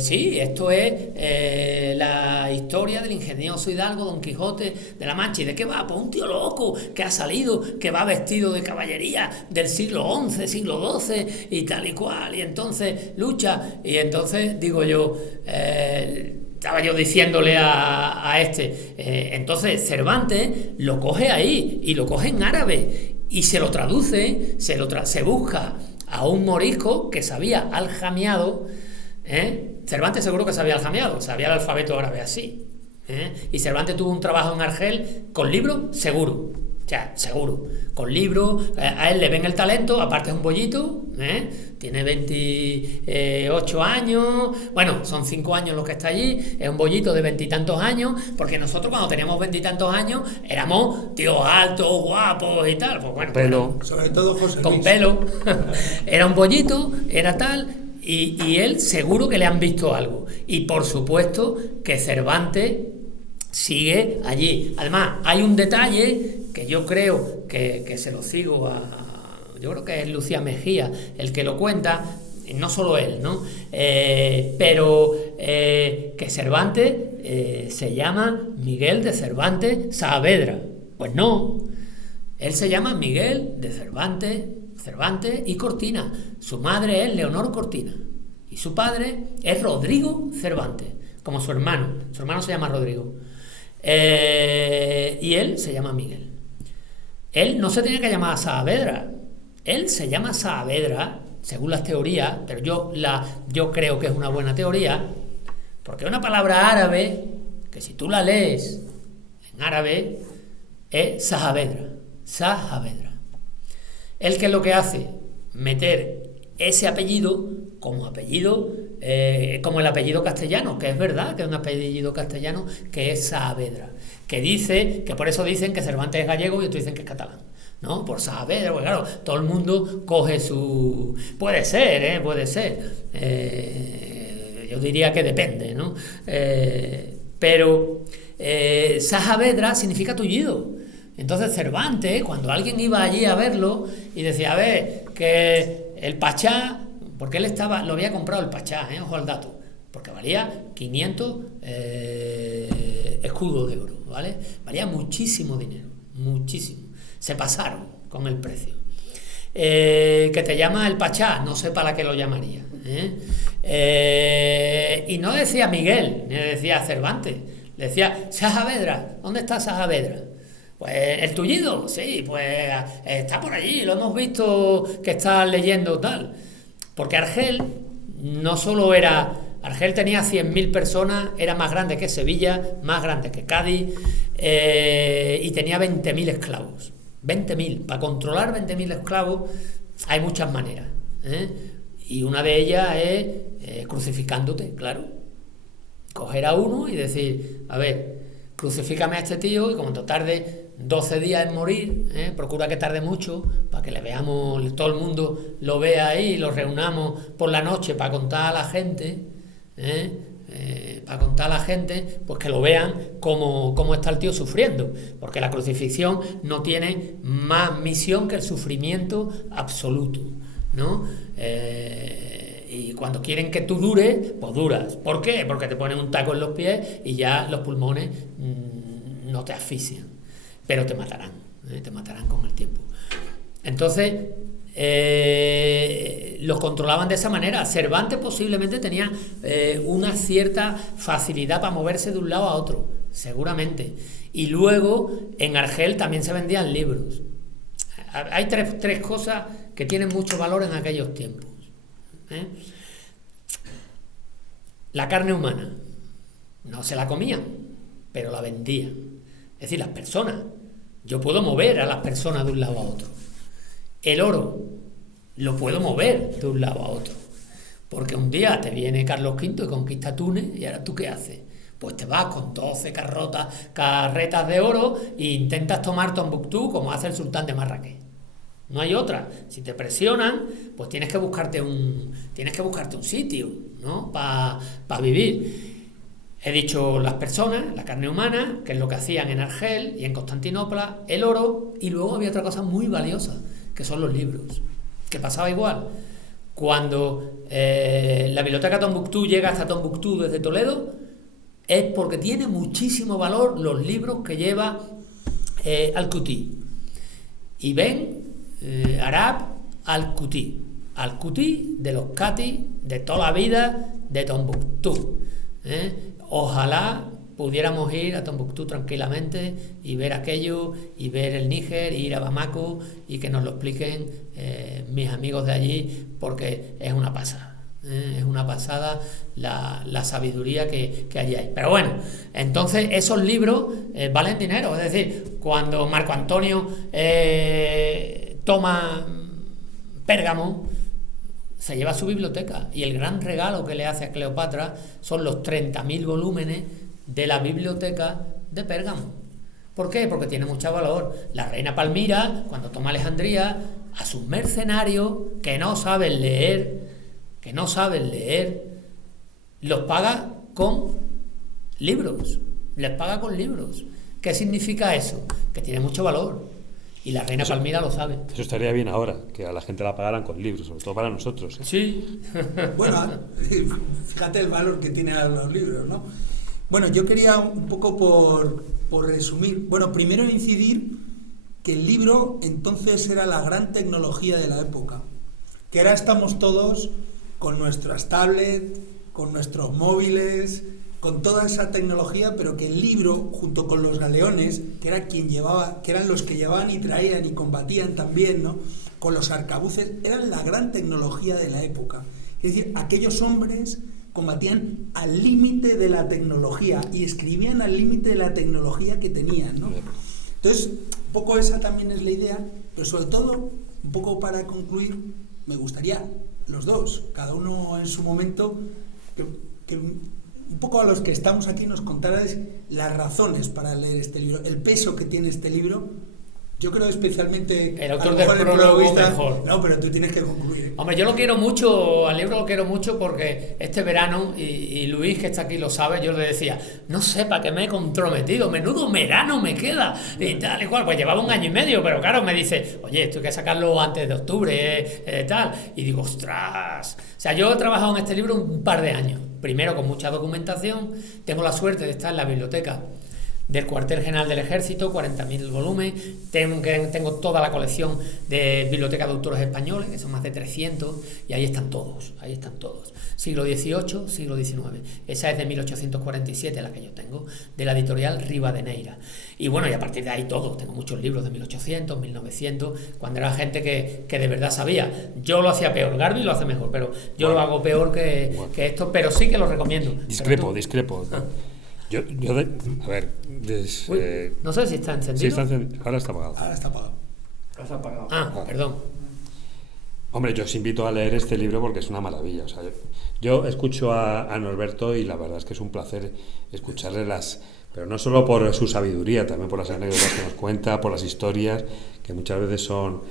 Sí, esto es la historia del ingenioso hidalgo Don Quijote de la Mancha. ¿Y de qué va? Pues un tío loco que ha salido, que va vestido de caballería del siglo XI, siglo XII y tal y cual. Y entonces lucha. Y entonces digo yo... estaba yo diciéndole a este, entonces Cervantes lo coge ahí y lo coge en árabe y se lo traduce, se busca a un morisco que sabía aljamiado, Cervantes seguro que sabía aljamiado, sabía el alfabeto árabe así, y Cervantes tuvo un trabajo en Argel con libros, seguro. O sea, seguro, con libros, a él le ven el talento, aparte es un bollito, tiene 28 años, bueno, son 5 años los que está allí, es un bollito de 20 y tantos años, porque nosotros cuando teníamos 20 y tantos años éramos tíos altos, guapos y tal, pues bueno, pelo. Sobre todo José Luis. Con pelo, era un bollito, era tal, y él seguro que le han visto algo, y por supuesto que Cervantes sigue allí. Además, hay un detalle que yo creo que se lo sigo yo creo que es Lucía Mejía el que lo cuenta, no solo él, ¿no? Pero que Cervantes se llama Miguel de Cervantes Saavedra. Pues no, él se llama Miguel de Cervantes y Cortina. Su madre es Leonor Cortina y su padre es Rodrigo Cervantes, como su hermano. Su hermano se llama Rodrigo. Y él se llama Miguel. Él no se tenía que llamar Saavedra. Él se llama Saavedra, según las teorías, pero yo creo que es una buena teoría, porque una palabra árabe, que si tú la lees en árabe, es Saavedra. Él, ¿qué es lo que hace? Meter ese apellido como como el apellido castellano, que es verdad que es un apellido castellano, que es Saavedra, que por eso dicen que Cervantes es gallego y otros dicen que es catalán, ¿no? Por Saavedra, porque claro, todo el mundo coge su... Puede ser, yo diría que depende, ¿no? Pero Saavedra significa tullido. Entonces Cervantes, cuando alguien iba allí a verlo y decía, a ver, que el Pachá, porque él lo había comprado el Pachá, ojo al dato, porque valía 500 escudos de oro, ¿vale? Valía muchísimo dinero, muchísimo. Se pasaron con el precio. Que te llama el Pachá, no sé para qué lo llamaría. Y no decía Miguel, ni decía Cervantes, le decía Saavedra, ¿dónde está Saavedra? Pues el tullido, sí, pues está por allí, lo hemos visto que está leyendo tal. Porque Argel no solo era... Argel tenía 100.000 personas, era más grande que Sevilla, más grande que Cádiz, y tenía 20.000 esclavos. 20.000. Para controlar 20.000 esclavos hay muchas maneras, y una de ellas es crucificándote, claro. Coger a uno y decir, a ver, crucifícame a este tío, y como tarde 12 días en morir, procura que tarde mucho para que le veamos, todo el mundo lo vea ahí, lo reunamos por la noche para contar a la gente, pues que lo vean cómo está el tío sufriendo, porque la crucifixión no tiene más misión que el sufrimiento absoluto, ¿no? Y cuando quieren que tú dures, pues duras. ¿Por qué? Porque te ponen un taco en los pies y ya los pulmones no te asfixian, pero te matarán con el tiempo. Entonces, los controlaban de esa manera. Cervantes posiblemente tenía una cierta facilidad para moverse de un lado a otro, seguramente. Y luego, en Argel también se vendían libros. Hay tres cosas que tienen mucho valor en aquellos tiempos. La carne humana no se la comían, pero la vendían. Es decir, las personas, yo puedo mover a las personas de un lado a otro. El oro lo puedo mover de un lado a otro, porque un día te viene Carlos V y conquista Túnez, y ahora ¿tú qué haces? Pues te vas con 12 carretas de oro e intentas tomar Tombuctú como hace el sultán de Marrakech. No hay otra. Si te presionan, pues tienes que buscarte un sitio, ¿no? Para vivir. He dicho las personas, la carne humana, que es lo que hacían en Argel y en Constantinopla, el oro, y luego había otra cosa muy valiosa, que son los libros, que pasaba igual. Cuando la biblioteca Tombuctú llega hasta Tombuctú desde Toledo, es porque tiene muchísimo valor los libros que lleva Al-Qutí. Y ven Arab Al-Qutí. Al-Qutí de los Cati, de toda la vida, de Tombuctú. Ojalá pudiéramos ir a Tombuctú tranquilamente y ver aquello, y ver el Níger, y ir a Bamako, y que nos lo expliquen mis amigos de allí, porque es una pasada. Es una pasada la sabiduría que allí hay. Pero bueno, entonces esos libros valen dinero. Es decir, cuando Marco Antonio toma Pérgamo, se lleva a su biblioteca, y el gran regalo que le hace a Cleopatra son los 30.000 volúmenes de la biblioteca de Pérgamo. ¿Por qué? Porque tiene mucho valor. La reina Palmira, cuando toma Alejandría, a sus mercenarios que no saben leer, los paga con libros. Les paga con libros. ¿Qué significa eso? Que tiene mucho valor. Y la reina Palmira lo sabe. Eso estaría bien ahora, que a la gente la pagaran con libros, sobre todo para nosotros. Sí. Bueno, fíjate el valor que tienen los libros, ¿no? Bueno, yo quería un poco por resumir. Bueno, primero incidir que el libro entonces era la gran tecnología de la época. Que ahora estamos todos con nuestras tablets, con nuestros móviles, con toda esa tecnología, pero que el libro, junto con los galeones, que eran los que llevaban y traían y combatían también, ¿no?, con los arcabuces, eran la gran tecnología de la época. Es decir, aquellos hombres combatían al límite de la tecnología y escribían al límite de la tecnología que tenían, ¿no? Entonces, un poco esa también es la idea, pero sobre todo, un poco para concluir, me gustaría los dos, cada uno en su momento, que un poco a los que estamos aquí nos contarais las razones para leer este libro, el peso que tiene este libro. Yo creo especialmente... El autor del prólogo mejor. No, pero tú tienes que concluir. Hombre, yo lo quiero mucho, al libro lo quiero mucho porque este verano, y Luis, que está aquí, lo sabe, yo le decía, no sé para qué me he comprometido, menudo verano me queda, y tal y cual. Pues llevaba 1 año y medio, pero claro, me dice, oye, esto hay que sacarlo antes de octubre, tal. Y digo, ostras. O sea, yo he trabajado en este libro un par de años. Primero con mucha documentación, tengo la suerte de estar en la biblioteca del Cuartel General del Ejército, 40.000 volúmenes, tengo toda la colección de bibliotecas de autores españoles, que son más de 300, y ahí están todos, siglo XVIII, siglo XIX, esa es de 1847 la que yo tengo, de la editorial Rivadeneira, y bueno, y a partir de ahí todo, tengo muchos libros de 1800, 1900, cuando era gente que de verdad sabía. Yo lo hacía peor, Garbi lo hace mejor, pero yo lo hago peor que esto, pero sí que lo recomiendo. Discrepo. A ver, no sé si está encendido. Sí, está encendido. Ahora está apagado. Has apagado. Perdón. Hombre, yo os invito a leer este libro porque es una maravilla. O sea, yo escucho a Norberto y la verdad es que es un placer escucharle pero no solo por su sabiduría, también por las anécdotas que nos cuenta, por las historias, que muchas veces son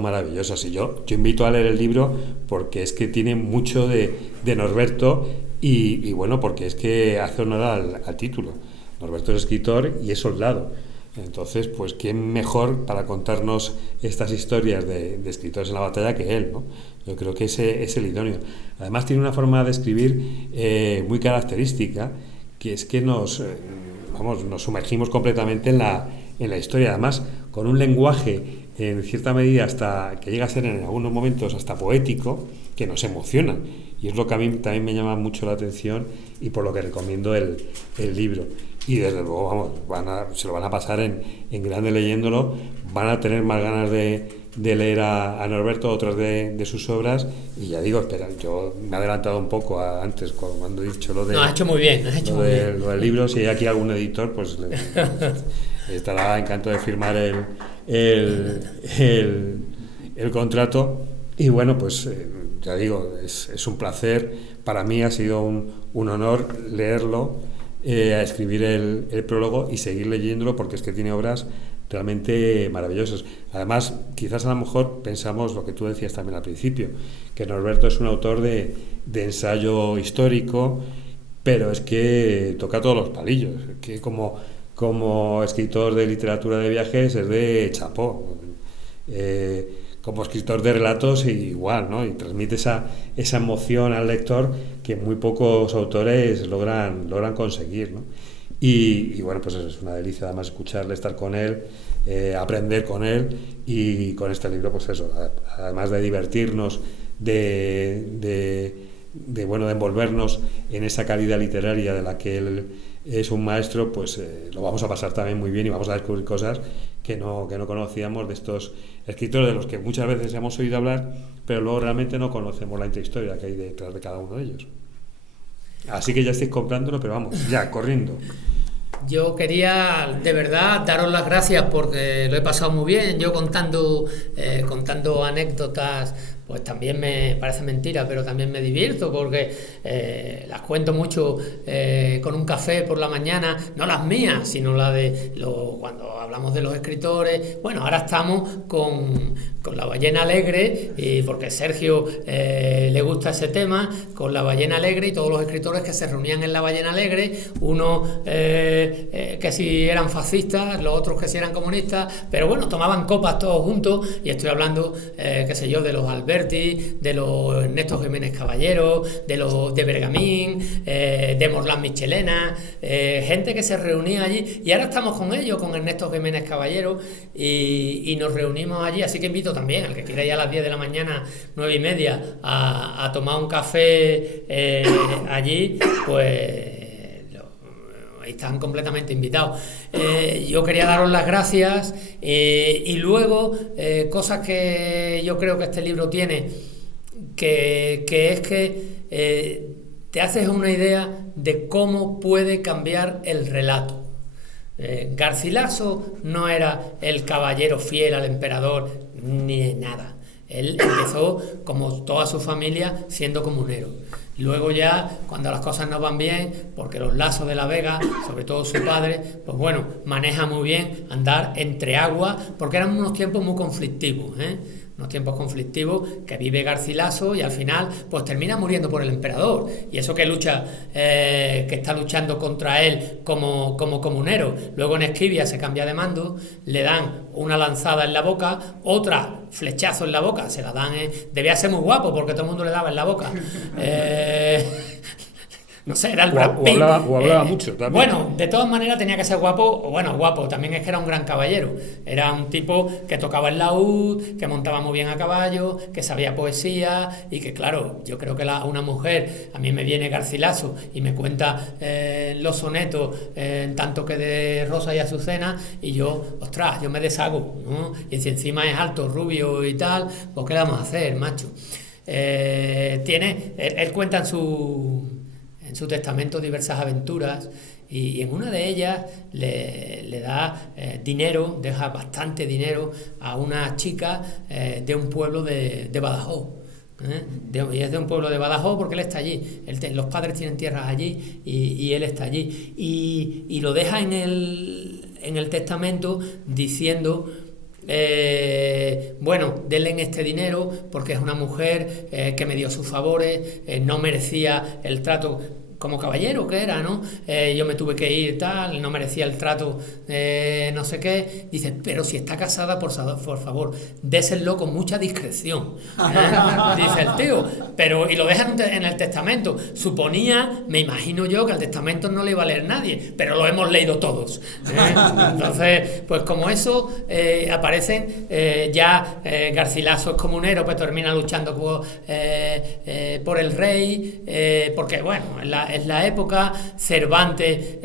maravillosas. Y yo invito a leer el libro porque es que tiene mucho de Norberto y bueno, porque es que hace honor al título. Norberto es escritor y es soldado. Entonces, pues quién mejor para contarnos estas historias de escritores en la batalla que él, ¿no? Yo creo que ese es el idóneo. Además tiene una forma de escribir muy característica, que es que nos sumergimos completamente en la historia, además con un lenguaje en cierta medida hasta que llega a ser en algunos momentos hasta poético, que nos emociona, y es lo que a mí también me llama mucho la atención y por lo que recomiendo el libro. Y desde luego, se lo van a pasar en grande leyéndolo, van a tener más ganas de leer a Norberto, otras de sus obras, y ya digo, espera, yo me he adelantado un poco antes cuando he dicho lo de... No, has hecho muy bien, lo del libro. Si hay aquí algún editor, pues estará encantado de firmar el contrato. Y bueno, pues ya digo, es un placer, para mí ha sido un honor leerlo, a escribir el prólogo y seguir leyéndolo, porque es que tiene obras realmente maravillosas. Además, quizás a lo mejor pensamos lo que tú decías también al principio, que Norberto es un autor de ensayo histórico, pero es que toca todos los palillos, que como escritor de literatura de viajes es de chapó. Como escritor de relatos igual, ¿no? Y transmite esa emoción al lector que muy pocos autores logran conseguir, ¿no? Y bueno, pues es una delicia además escucharle, estar con él, aprender con él, y con este libro, pues eso, además de divertirnos, de envolvernos en esa calidad literaria de la que él es un maestro, pues lo vamos a pasar también muy bien y vamos a descubrir cosas que no conocíamos de estos escritores de los que muchas veces hemos oído hablar, pero luego realmente no conocemos la intrahistoria que hay detrás de cada uno de ellos. Así que ya estáis comprándolo, pero vamos, ya, corriendo. Yo quería de verdad daros las gracias porque lo he pasado muy bien. Yo contando anécdotas, pues también me parece mentira, pero también me divierto porque las cuento mucho con un café por la mañana, no las mías, sino la de cuando hablamos de los escritores. Bueno, ahora estamos con La ballena alegre, y porque Sergio le gusta ese tema, con La ballena alegre y todos los escritores que se reunían en La ballena alegre, unos que si eran fascistas, los otros que si eran comunistas, pero bueno, tomaban copas todos juntos, y estoy hablando, qué sé yo, de los Alberti, de los Ernesto Jiménez Caballero, de los de Bergamín, de Morlán Michelena, gente que se reunía allí, y ahora estamos con ellos, con Ernesto Jiménez Caballero, y nos reunimos allí, así que invito también al que quiera ir a las 10 de la mañana, 9:30, a tomar un café allí, pues están completamente invitados. Yo quería daros las gracias, y luego cosas que yo creo que este libro tiene, que es que te haces una idea de cómo puede cambiar el relato. Garcilaso no era el caballero fiel al emperador ni nada. Él empezó, como toda su familia, siendo comunero. Luego ya, cuando las cosas no van bien, porque los Lazos de la Vega, sobre todo su padre, pues bueno, maneja muy bien andar entre aguas, porque eran unos tiempos muy conflictivos, unos tiempos conflictivos que vive Garcilaso, y al final pues termina muriendo por el emperador, y eso que lucha, que está luchando contra él como comunero. Luego en Esquivia se cambia de mando, le dan una lanzada en la boca, otra flechazo en la boca, se la dan, debía ser muy guapo porque todo el mundo le daba en la boca. No sé, era el Brad Pitt. O hablaba mucho también. Bueno, de todas maneras tenía que ser guapo, guapo, también es que era un gran caballero. Era un tipo que tocaba el laúd, que montaba muy bien a caballo, que sabía poesía, y que claro, yo creo que una mujer, a mí me viene Garcilaso y me cuenta los sonetos, tanto que de Rosa y Azucena, y yo, ostras, yo me deshago, ¿no? Y si encima es alto, rubio y tal, pues ¿qué le vamos a hacer, macho? Él cuenta en su testamento diversas aventuras, y en una de ellas le da dinero, deja bastante dinero a una chica de un pueblo de Badajoz. Y es de un pueblo de Badajoz porque él está allí, los padres tienen tierras allí, y él está allí, y lo deja en el testamento diciendo: bueno, denle este dinero porque es una mujer que me dio sus favores, no merecía el trato como caballero que era, ¿no? Yo me tuve que ir, tal, no merecía el trato, no sé qué. Dice, pero si está casada, por favor, déselo con mucha discreción. Dice el tío, y lo dejan en el testamento. Suponía, me imagino yo, que el testamento no le iba a leer nadie, pero lo hemos leído todos. Entonces, pues como eso, aparecen ya Garcilaso es comunero, pues termina luchando por el rey, porque bueno, es la época. Cervantes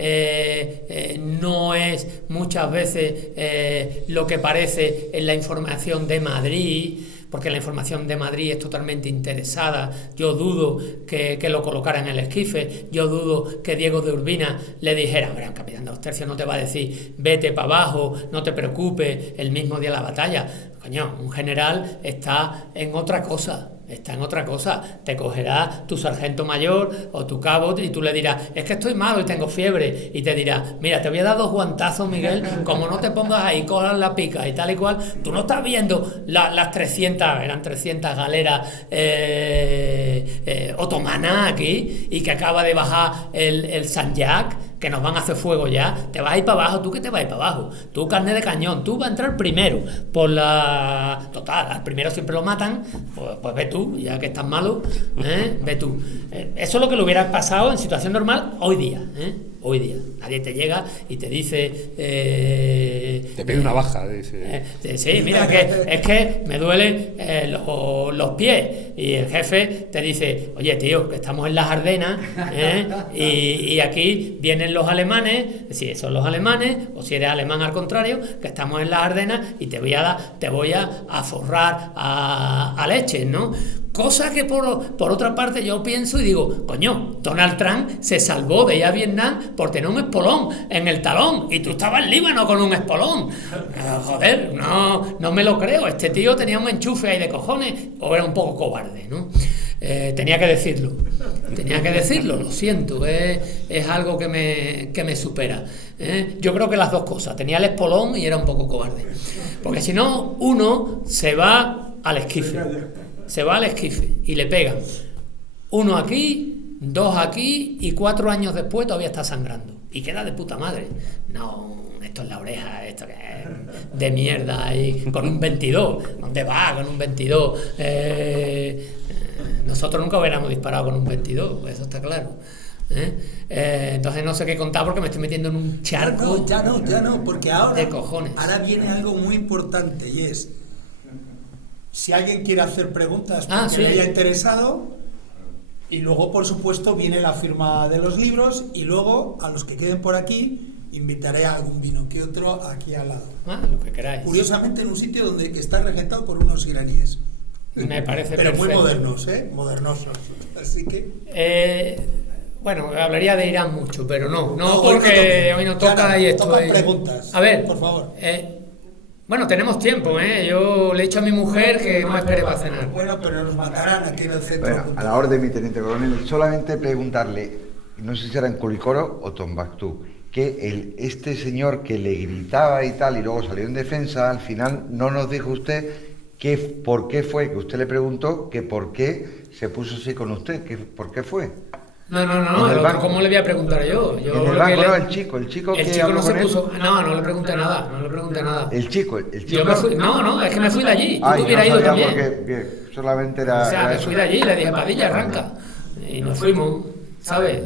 no es muchas veces lo que parece en la información de Madrid, porque la información de Madrid es totalmente interesada. Yo dudo que lo colocara en el esquife, yo dudo que Diego de Urbina le dijera: hombre, capitán de los tercios no te va a decir vete para abajo, no te preocupes, el mismo día de la batalla. Coño, un general está en otra cosa, está en otra cosa. Te cogerá tu sargento mayor o tu cabo y tú le dirás, es que estoy malo y tengo fiebre, y te dirá, mira, te voy a dar 2 guantazos, Miguel, como no te pongas ahí, cojas la pica y tal y cual. Tú no estás viendo las 300 galeras otomanas aquí, y que acaba de bajar el San Jack, que nos van a hacer fuego ya. Te vas a ir para abajo. ¿Tú qué te vas a ir para abajo? Tú, carne de cañón, tú vas a entrar primero por la... Total, al primero siempre lo matan, pues ve tú, ya que estás malo, ve tú. Eso es lo que le hubiera pasado en situación normal hoy día, hoy día. Nadie te llega y te dice... te pide una baja, dice. Sí, mira, es que me duelen los pies. Y el jefe te dice, oye, tío, que estamos en las Ardenas, y aquí vienen los alemanes, si son los alemanes, o si eres alemán al contrario, que estamos en las Ardenas y te voy a forrar a leches, ¿no? Cosa que por otra parte yo pienso y digo, coño, Donald Trump se salvó de ir a Vietnam por tener un espolón en el talón, y tú estabas en Líbano con un espolón. Joder, no me lo creo. Este tío tenía un enchufe ahí de cojones, o era un poco cobarde, ¿no? Tenía que decirlo, lo siento, es algo que me supera. Yo creo que las dos cosas, tenía el espolón y era un poco cobarde, porque si no, uno se va al esquife y le pegan 1 aquí, 2 aquí, y 4 años después todavía está sangrando y queda de puta madre. No, esto es la oreja, esto que es de mierda, y con un 22, ¿dónde va con un 22? Nosotros nunca hubiéramos disparado con un 22, eso está claro. Entonces no sé qué contar porque me estoy metiendo en un charco. Ya no, porque de cojones. Ahora viene algo muy importante, y es, si alguien quiere hacer preguntas porque le haya interesado, y luego por supuesto viene la firma de los libros, y luego a los que queden por aquí invitaré a algún vino que otro aquí al lado. Lo que queráis. Curiosamente en un sitio que está regentado por unos iraníes. Me parece pero perfecto. Muy modernos, modernosos. Así que... bueno, hablaría de Irán mucho, pero no porque hoy no toca y esto tocan preguntas. A ver, por favor. Bueno, tenemos tiempo, Yo le he dicho a mi mujer que no espere para cenar. Bueno, pero nos matarán aquí en el centro. Bueno, a la orden, mi teniente coronel, solamente preguntarle, no sé si era en Kulikoro o Tombuctú, que este señor que le gritaba y tal, y luego salió en defensa, al final no nos dijo usted por qué fue, que usted le preguntó que por qué se puso así con usted, por qué fue. No, ¿cómo le voy a preguntar yo? En el banco, no, el chico el que chico habló no se con él. puso. No le pregunté nada. El chico. Yo me fui, es que me fui de allí. Tú te yo hubieras no ido sabía también. Porque, bien, solamente era. O sea, me fui de allí, le dije, Padilla, arranca. Y nos fuimos, ¿sabes?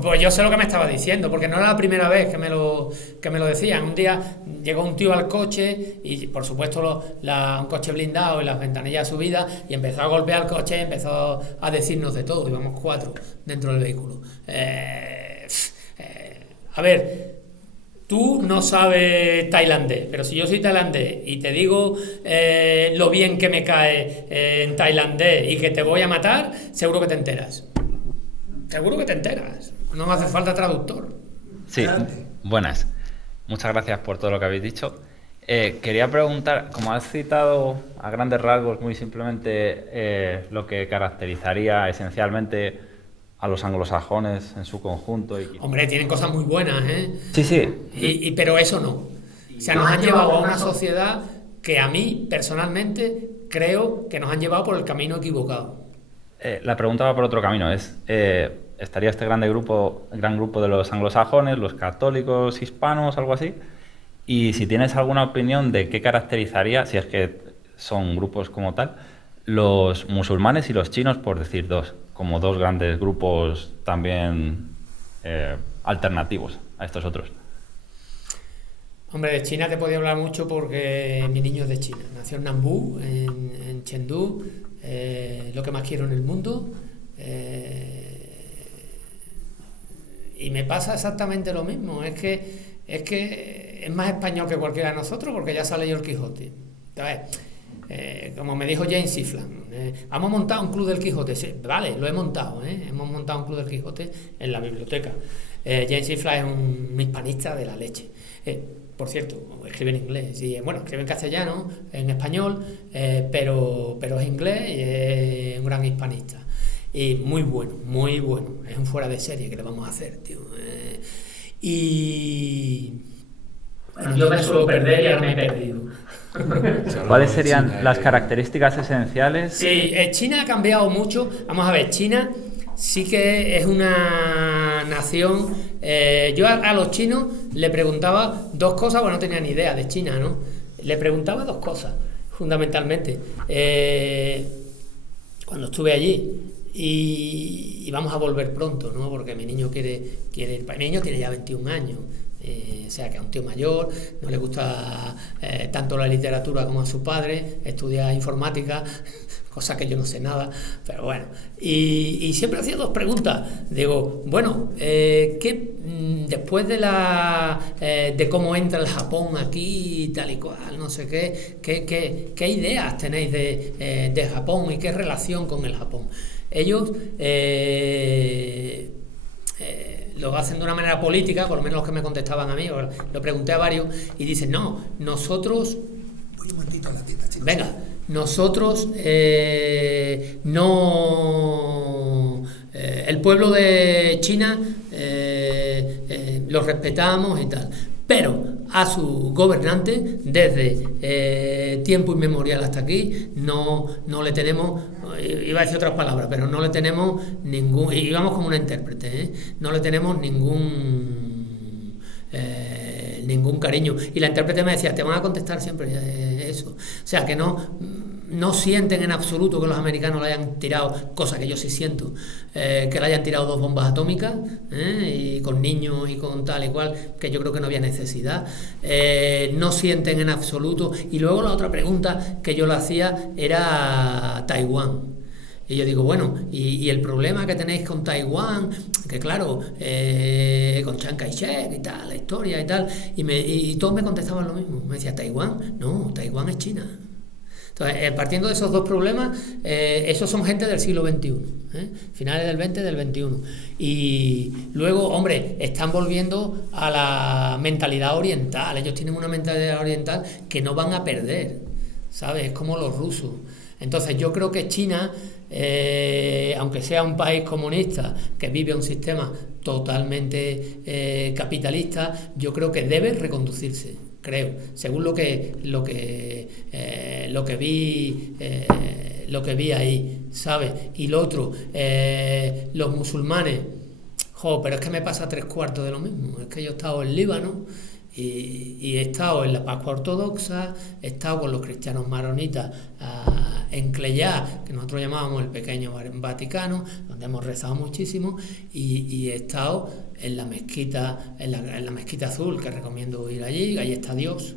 Pues yo sé lo que me estaba diciendo, porque no era la primera vez que me lo decían. Un día llegó un tío al coche y, por supuesto, un coche blindado y las ventanillas subidas, y empezó a golpear el coche y empezó a decirnos de todo. Íbamos 4 dentro del vehículo. A ver, tú no sabes tailandés, pero si yo soy tailandés y te digo lo bien que me cae en tailandés y que te voy a matar, seguro que te enteras. No me hace falta traductor. Sí, buenas. Muchas gracias por todo lo que habéis dicho. Quería preguntar, como has citado a grandes rasgos, muy simplemente, lo que caracterizaría esencialmente a los anglosajones en su conjunto. Hombre, tienen cosas muy buenas, Sí. Pero eso no. O sea, nos han llevado a una sociedad que a mí, personalmente, creo que nos han llevado por el camino equivocado. La pregunta va por otro camino. Estaría este gran grupo de los anglosajones, los católicos hispanos, algo así. Y si tienes alguna opinión de qué caracterizaría, si es que son grupos como tal, los musulmanes y los chinos, por decir como dos grandes grupos también alternativos a estos otros. Hombre, de China te podía hablar mucho porque mi niño es de China. Nació en Nambú, en Chengdu, lo que más quiero en el mundo. Y me pasa exactamente lo mismo. Es que es más español que cualquiera de nosotros porque ya sale yo el Quijote. Entonces, como me dijo James Siflan, vamos a montar un club del Quijote. Sí, vale, lo he montado, hemos montado un club del Quijote en la biblioteca. James Siflan es un hispanista de la leche. Por cierto, escribe en inglés, y, bueno, escribe en castellano, en español, pero es inglés y es un gran hispanista. Y muy bueno, es un fuera de serie que le vamos a hacer, tío. Y bueno, yo me suelo perder y ahora me he perdido. ¿Cuáles serían las características esenciales? Sí, China ha cambiado mucho. Vamos a ver, China sí que es una nación. Yo a los chinos le preguntaba dos cosas, bueno, no tenía ni idea de China, ¿no? Le preguntaba dos cosas, fundamentalmente. Cuando estuve allí, y vamos a volver pronto, ¿no? Porque mi niño quiere ir. Mi niño tiene ya 21 años. O sea, que es un tío mayor, no le gusta tanto la literatura como a su padre, estudia informática, cosa que yo no sé nada, pero bueno. Y siempre hacía dos preguntas. Digo, bueno, después de cómo entra el Japón aquí y tal y cual, no sé qué ideas tenéis de Japón y qué relación con el Japón? Ellos lo hacen de una manera política, por lo menos los que me contestaban a mí, lo pregunté a varios, y dicen, no, nosotros... Voy un momentito a la tienda, chicos. Venga, nosotros no... el pueblo de China lo respetamos y tal, pero a su gobernante, desde tiempo inmemorial hasta aquí, no le tenemos, iba a decir otras palabras, pero no le tenemos ningún, y vamos como una intérprete, no le tenemos ningún cariño. Y la intérprete me decía, te van a contestar siempre eso. O sea, que no sienten en absoluto que los americanos le hayan tirado, cosa que yo sí siento, que le hayan tirado 2 bombas atómicas, y con niños y con tal y cual, que yo creo que no había necesidad. No sienten en absoluto. Y luego la otra pregunta que yo le hacía era Taiwán. Y yo digo, bueno, y el problema que tenéis con Taiwán, que claro, con Chiang Kai-shek y tal, la historia y tal, y todos me contestaban lo mismo. Me decía, ¿Taiwán? No, Taiwán es China. Entonces, partiendo de esos dos problemas, esos son gente del siglo XXI, finales del XX, del XXI. Y luego, hombre, están volviendo a la mentalidad oriental. Ellos tienen una mentalidad oriental que no van a perder, ¿sabes? Es como los rusos. Entonces, yo creo que China, aunque sea un país comunista que vive un sistema totalmente capitalista, yo creo que debe reconducirse. Creo, según lo que vi ahí, ¿sabes? Y lo otro, los musulmanes, pero es que me pasa 3/4 de lo mismo. Es que yo he estado en Líbano y he estado en la Pascua Ortodoxa, he estado con los cristianos maronitas en Cleyá, que nosotros llamábamos el pequeño Vaticano, donde hemos rezado muchísimo, y he estado en la mezquita, en la mezquita azul, que recomiendo ir allí, ahí está Dios,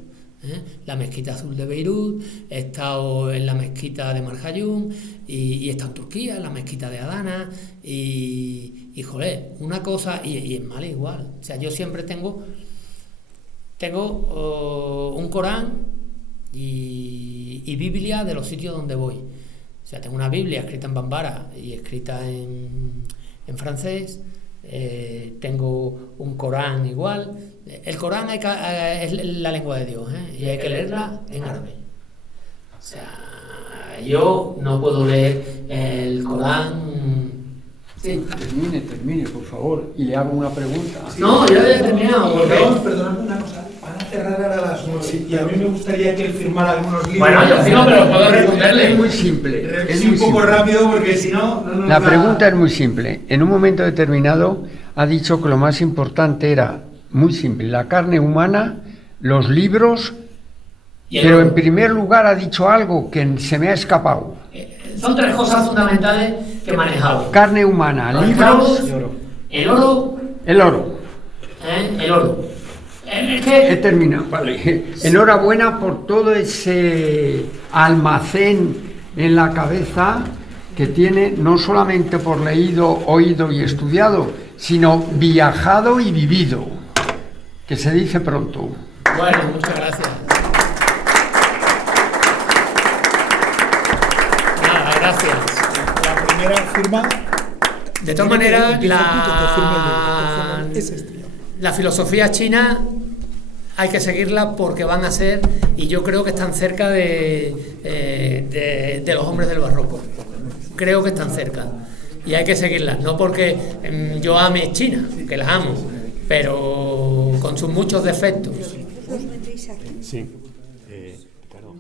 la mezquita azul de Beirut, he estado en la mezquita de Marjayún, y he estado en Turquía, en la mezquita de Adana, y joder, una cosa, y en Mali igual. O sea, yo siempre tengo un Corán y Biblia de los sitios donde voy. O sea, tengo una Biblia escrita en bambara y escrita en francés. Tengo un Corán igual. El Corán es la lengua de Dios, y hay que leerla en árabe. O sea, yo no puedo leer el Corán. Sí. Termine, por favor, y le hago una pregunta. No, yo ya he terminado. Perdóname una cosa, van a cerrar ahora a las 9 y a mí me gustaría que él firmara algunos libros. Bueno, yo firmo, pero puedo responderle. Es muy simple. Es un poco rápido porque si no... La pregunta es muy simple. En un momento determinado ha dicho que lo más importante era, muy simple, la carne humana, los libros, pero en primer lugar ha dicho algo que se me ha escapado. Son 3 cosas fundamentales que he manejado. Carne humana, Los libros, esclavos, el oro. el oro. El oro. Es que... He terminado, vale. Enhorabuena por todo ese almacén en la cabeza que tiene, no solamente por leído, oído y estudiado, sino viajado y vivido, que se dice pronto. Bueno, muchas gracias. primera firma. De todas maneras, Ese estilo. la filosofía china hay que seguirla porque van a ser, y yo creo que están cerca de los hombres del barroco. Creo que están cerca. Y hay que seguirlas, no porque yo ame China, que las amo, pero con sus muchos defectos. Sí. Claro.